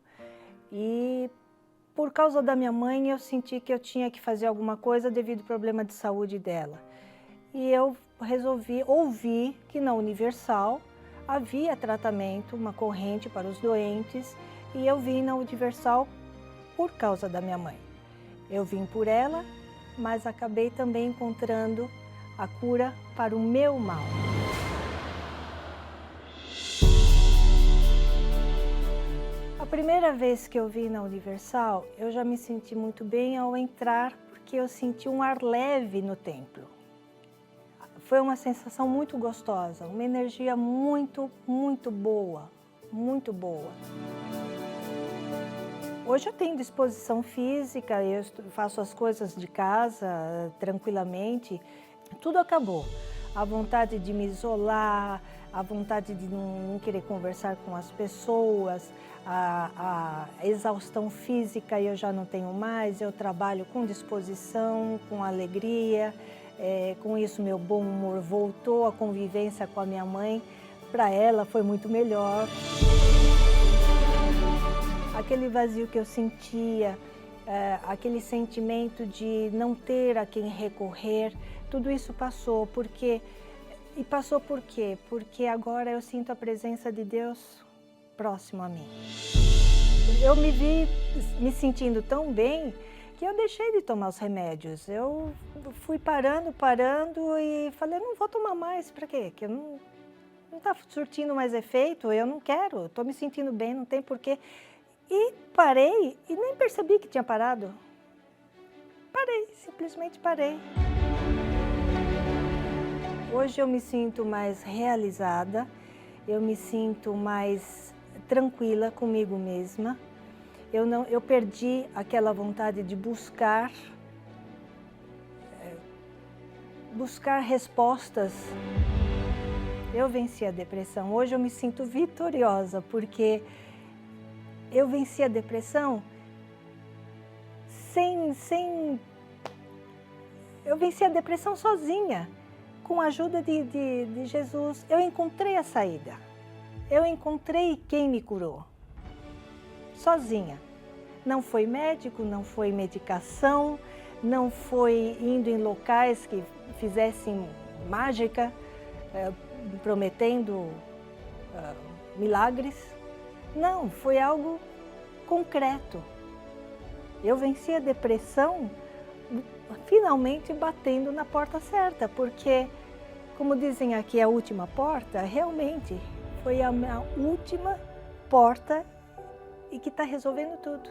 e por causa da minha mãe eu senti que eu tinha que fazer alguma coisa devido ao problema de saúde dela. E eu resolvi ouvir que na Universal havia tratamento, uma corrente para os doentes, e eu vim na Universal por causa da minha mãe. Eu vim por ela, mas acabei também encontrando a cura para o meu mal. A primeira vez que eu vim na Universal, eu já me senti muito bem ao entrar, porque eu senti um ar leve no templo. Foi uma sensação muito gostosa, uma energia muito boa, muito boa. Hoje eu tenho disposição física, eu faço as coisas de casa tranquilamente, tudo acabou. A vontade de me isolar, a vontade de não querer conversar com as pessoas, a exaustão física eu já não tenho mais, eu trabalho com disposição, com alegria, com isso meu bom humor voltou, a convivência com a minha mãe, para ela foi muito melhor. Aquele vazio que eu sentia, aquele sentimento de não ter a quem recorrer, tudo isso passou, porque... E passou por quê? Porque agora eu sinto a presença de Deus próximo a mim. Eu me vi me sentindo tão bem que eu deixei de tomar os remédios. Eu fui parando e falei, não vou tomar mais, para quê? Que eu não está surtindo mais efeito, eu não quero, estou me sentindo bem, não tem porquê. E parei e nem percebi que tinha parado. Parei, simplesmente parei. Hoje eu me sinto mais realizada, eu me sinto mais tranquila comigo mesma. Eu perdi aquela vontade de buscar respostas. Eu venci a depressão. Hoje eu me sinto vitoriosa, porque eu venci a depressão eu venci a depressão sozinha. Com a ajuda de Jesus, eu encontrei a saída. Eu encontrei quem me curou. Sozinha. Não foi médico, não foi medicação, não foi indo em locais que fizessem mágica, prometendo milagres. Não, foi algo concreto. Eu venci a depressão finalmente batendo na porta certa, porque, como dizem aqui, a última porta, realmente foi a minha última porta e que está resolvendo tudo.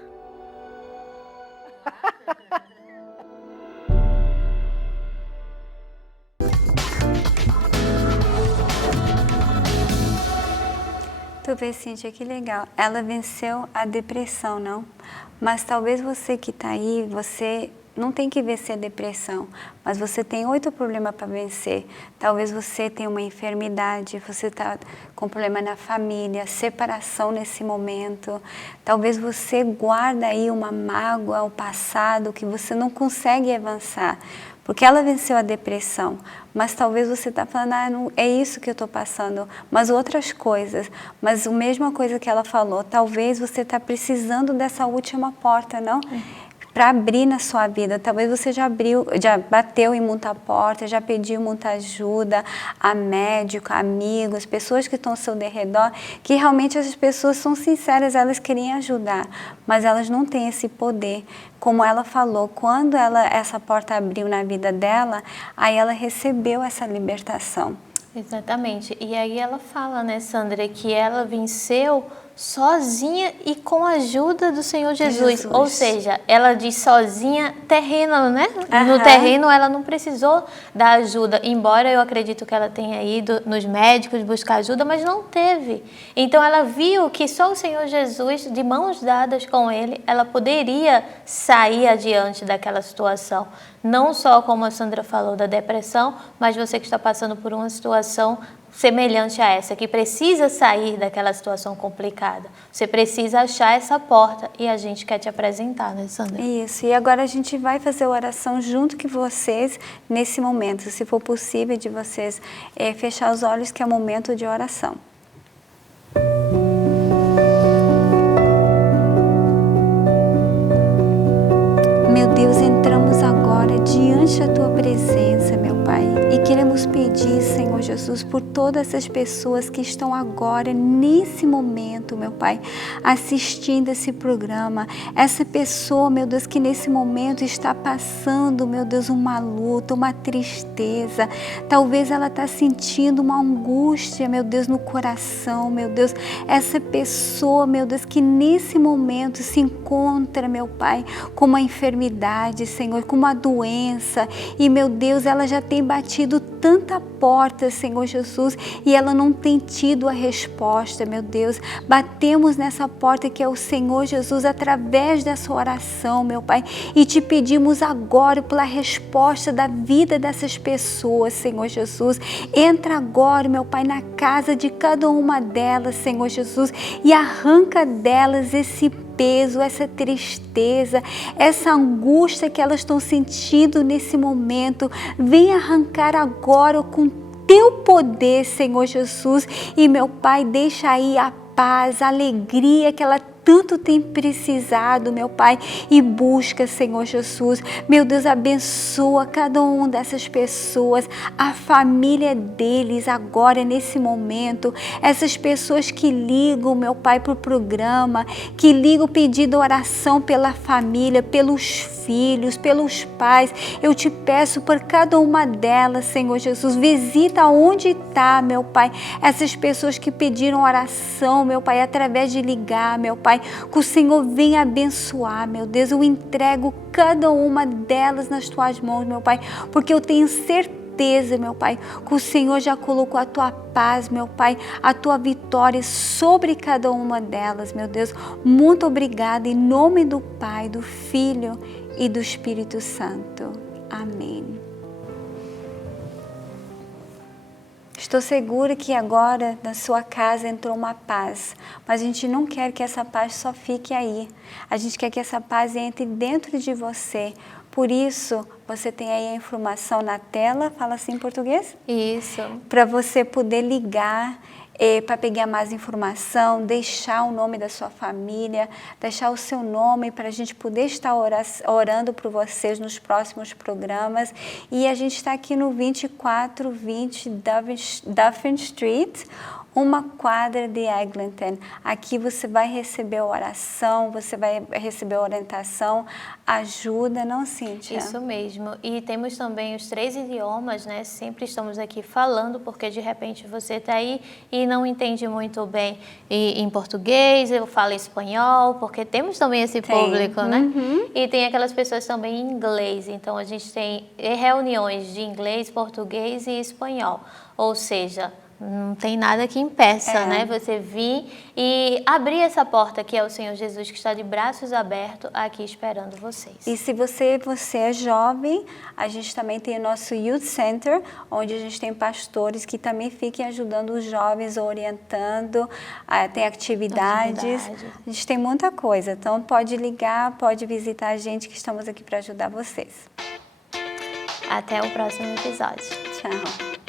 Tu vê, Cíntia, que legal. Ela venceu a depressão, não? Mas talvez você que está aí, você não tem que vencer a depressão, mas você tem 8 problemas para vencer. Talvez você tenha uma enfermidade, você está com problema na família, separação nesse momento. Talvez você guarda aí uma mágoa ao passado que você não consegue avançar. Porque ela venceu a depressão, mas talvez você está falando, não, é isso que eu estou passando, mas outras coisas. Mas a mesma coisa que ela falou, talvez você está precisando dessa última porta, não? Para abrir na sua vida. Talvez você já bateu em muita porta, já pediu muita ajuda a médico, a amigos, pessoas que estão ao seu derredor, que realmente essas pessoas são sinceras, elas querem ajudar, mas elas não têm esse poder. Como ela falou, quando essa porta abriu na vida dela, aí ela recebeu essa libertação. Exatamente. E aí ela fala, né, Sandra, que ela venceu sozinha e com a ajuda do Senhor Jesus. Ou seja, ela diz sozinha, terreno, né? No terreno ela não precisou da ajuda, embora eu acredito que ela tenha ido nos médicos buscar ajuda, mas não teve. Então ela viu que só o Senhor Jesus, de mãos dadas com ele, ela poderia sair adiante daquela situação. Não só como a Sandra falou da depressão, mas você que está passando por uma situação semelhante a essa, que precisa sair daquela situação complicada. Você precisa achar essa porta e a gente quer te apresentar, né, Sandra? Isso, e agora a gente vai fazer a oração junto com vocês nesse momento, se for possível de vocês fechar os olhos, que é o momento de oração. Meu Deus, entramos agora diante da Tua presença, meu Pai, e queremos pedir, Senhor Jesus, por todas essas pessoas que estão agora, nesse momento, meu Pai, assistindo esse programa. Essa pessoa, meu Deus, que nesse momento está passando, meu Deus, uma luta, uma tristeza. Talvez ela está sentindo uma angústia, meu Deus, no coração, meu Deus. Essa pessoa, meu Deus, que nesse momento se encontra, meu Pai, com uma enfermidade, Senhor, com uma doença. E, meu Deus, ela já tem batido tanta porta, Senhor Jesus, e ela não tem tido a resposta, meu Deus. Batemos nessa porta que é o Senhor Jesus através dessa oração, meu Pai, e te pedimos agora pela resposta da vida dessas pessoas, Senhor Jesus. Entra agora, meu Pai, na casa de cada uma delas, Senhor Jesus, e arranca delas esse peso, essa tristeza, essa angústia que elas estão sentindo nesse momento. Vem arrancar agora com Teu poder, Senhor Jesus, e meu Pai, deixa aí a paz, a alegria que ela tanto tem precisado, meu Pai, e busca, Senhor Jesus. Meu Deus, abençoa cada uma dessas pessoas, a família deles agora, nesse momento, essas pessoas que ligam, meu Pai, para o programa, que ligam pedindo oração pela família, pelos filhos, pelos pais. Eu te peço por cada uma delas, Senhor Jesus, visita onde está, meu Pai, essas pessoas que pediram oração, meu Pai, através de ligar, meu Pai, que o Senhor venha abençoar, meu Deus. Eu entrego cada uma delas nas Tuas mãos, meu Pai, porque eu tenho certeza, meu Pai, que o Senhor já colocou a Tua paz, meu Pai, a Tua vitória sobre cada uma delas, meu Deus. Muito obrigada, em nome do Pai, do Filho e do Espírito Santo. Amém. Estou segura que agora na sua casa entrou uma paz, mas a gente não quer que essa paz só fique aí. A gente quer que essa paz entre dentro de você. Por isso, você tem aí a informação na tela, fala assim em português? Isso. Para você poder ligar, para pegar mais informação, deixar o nome da sua família, deixar o seu nome para a gente poder estar orando por vocês nos próximos programas. E a gente está aqui no 2420 Dufferin Street, uma quadra de Eglinton. Aqui você vai receber oração, você vai receber orientação, ajuda, não, Cíntia? Isso mesmo. E temos também os 3 idiomas, né? Sempre estamos aqui falando, porque de repente você está aí e não entende muito bem em português, eu falo espanhol, porque temos também esse público, né? E tem aquelas pessoas também em inglês. Então a gente tem reuniões de inglês, português e espanhol. Ou seja, não tem nada que impeça, né? Você vir e abrir essa porta que é o Senhor Jesus, que está de braços abertos aqui esperando vocês. E se você é jovem, a gente também tem o nosso Youth Center, onde a gente tem pastores que também fiquem ajudando os jovens, orientando, tem atividades. A gente tem muita coisa, então pode ligar, pode visitar a gente, que estamos aqui para ajudar vocês. Até o próximo episódio. Tchau.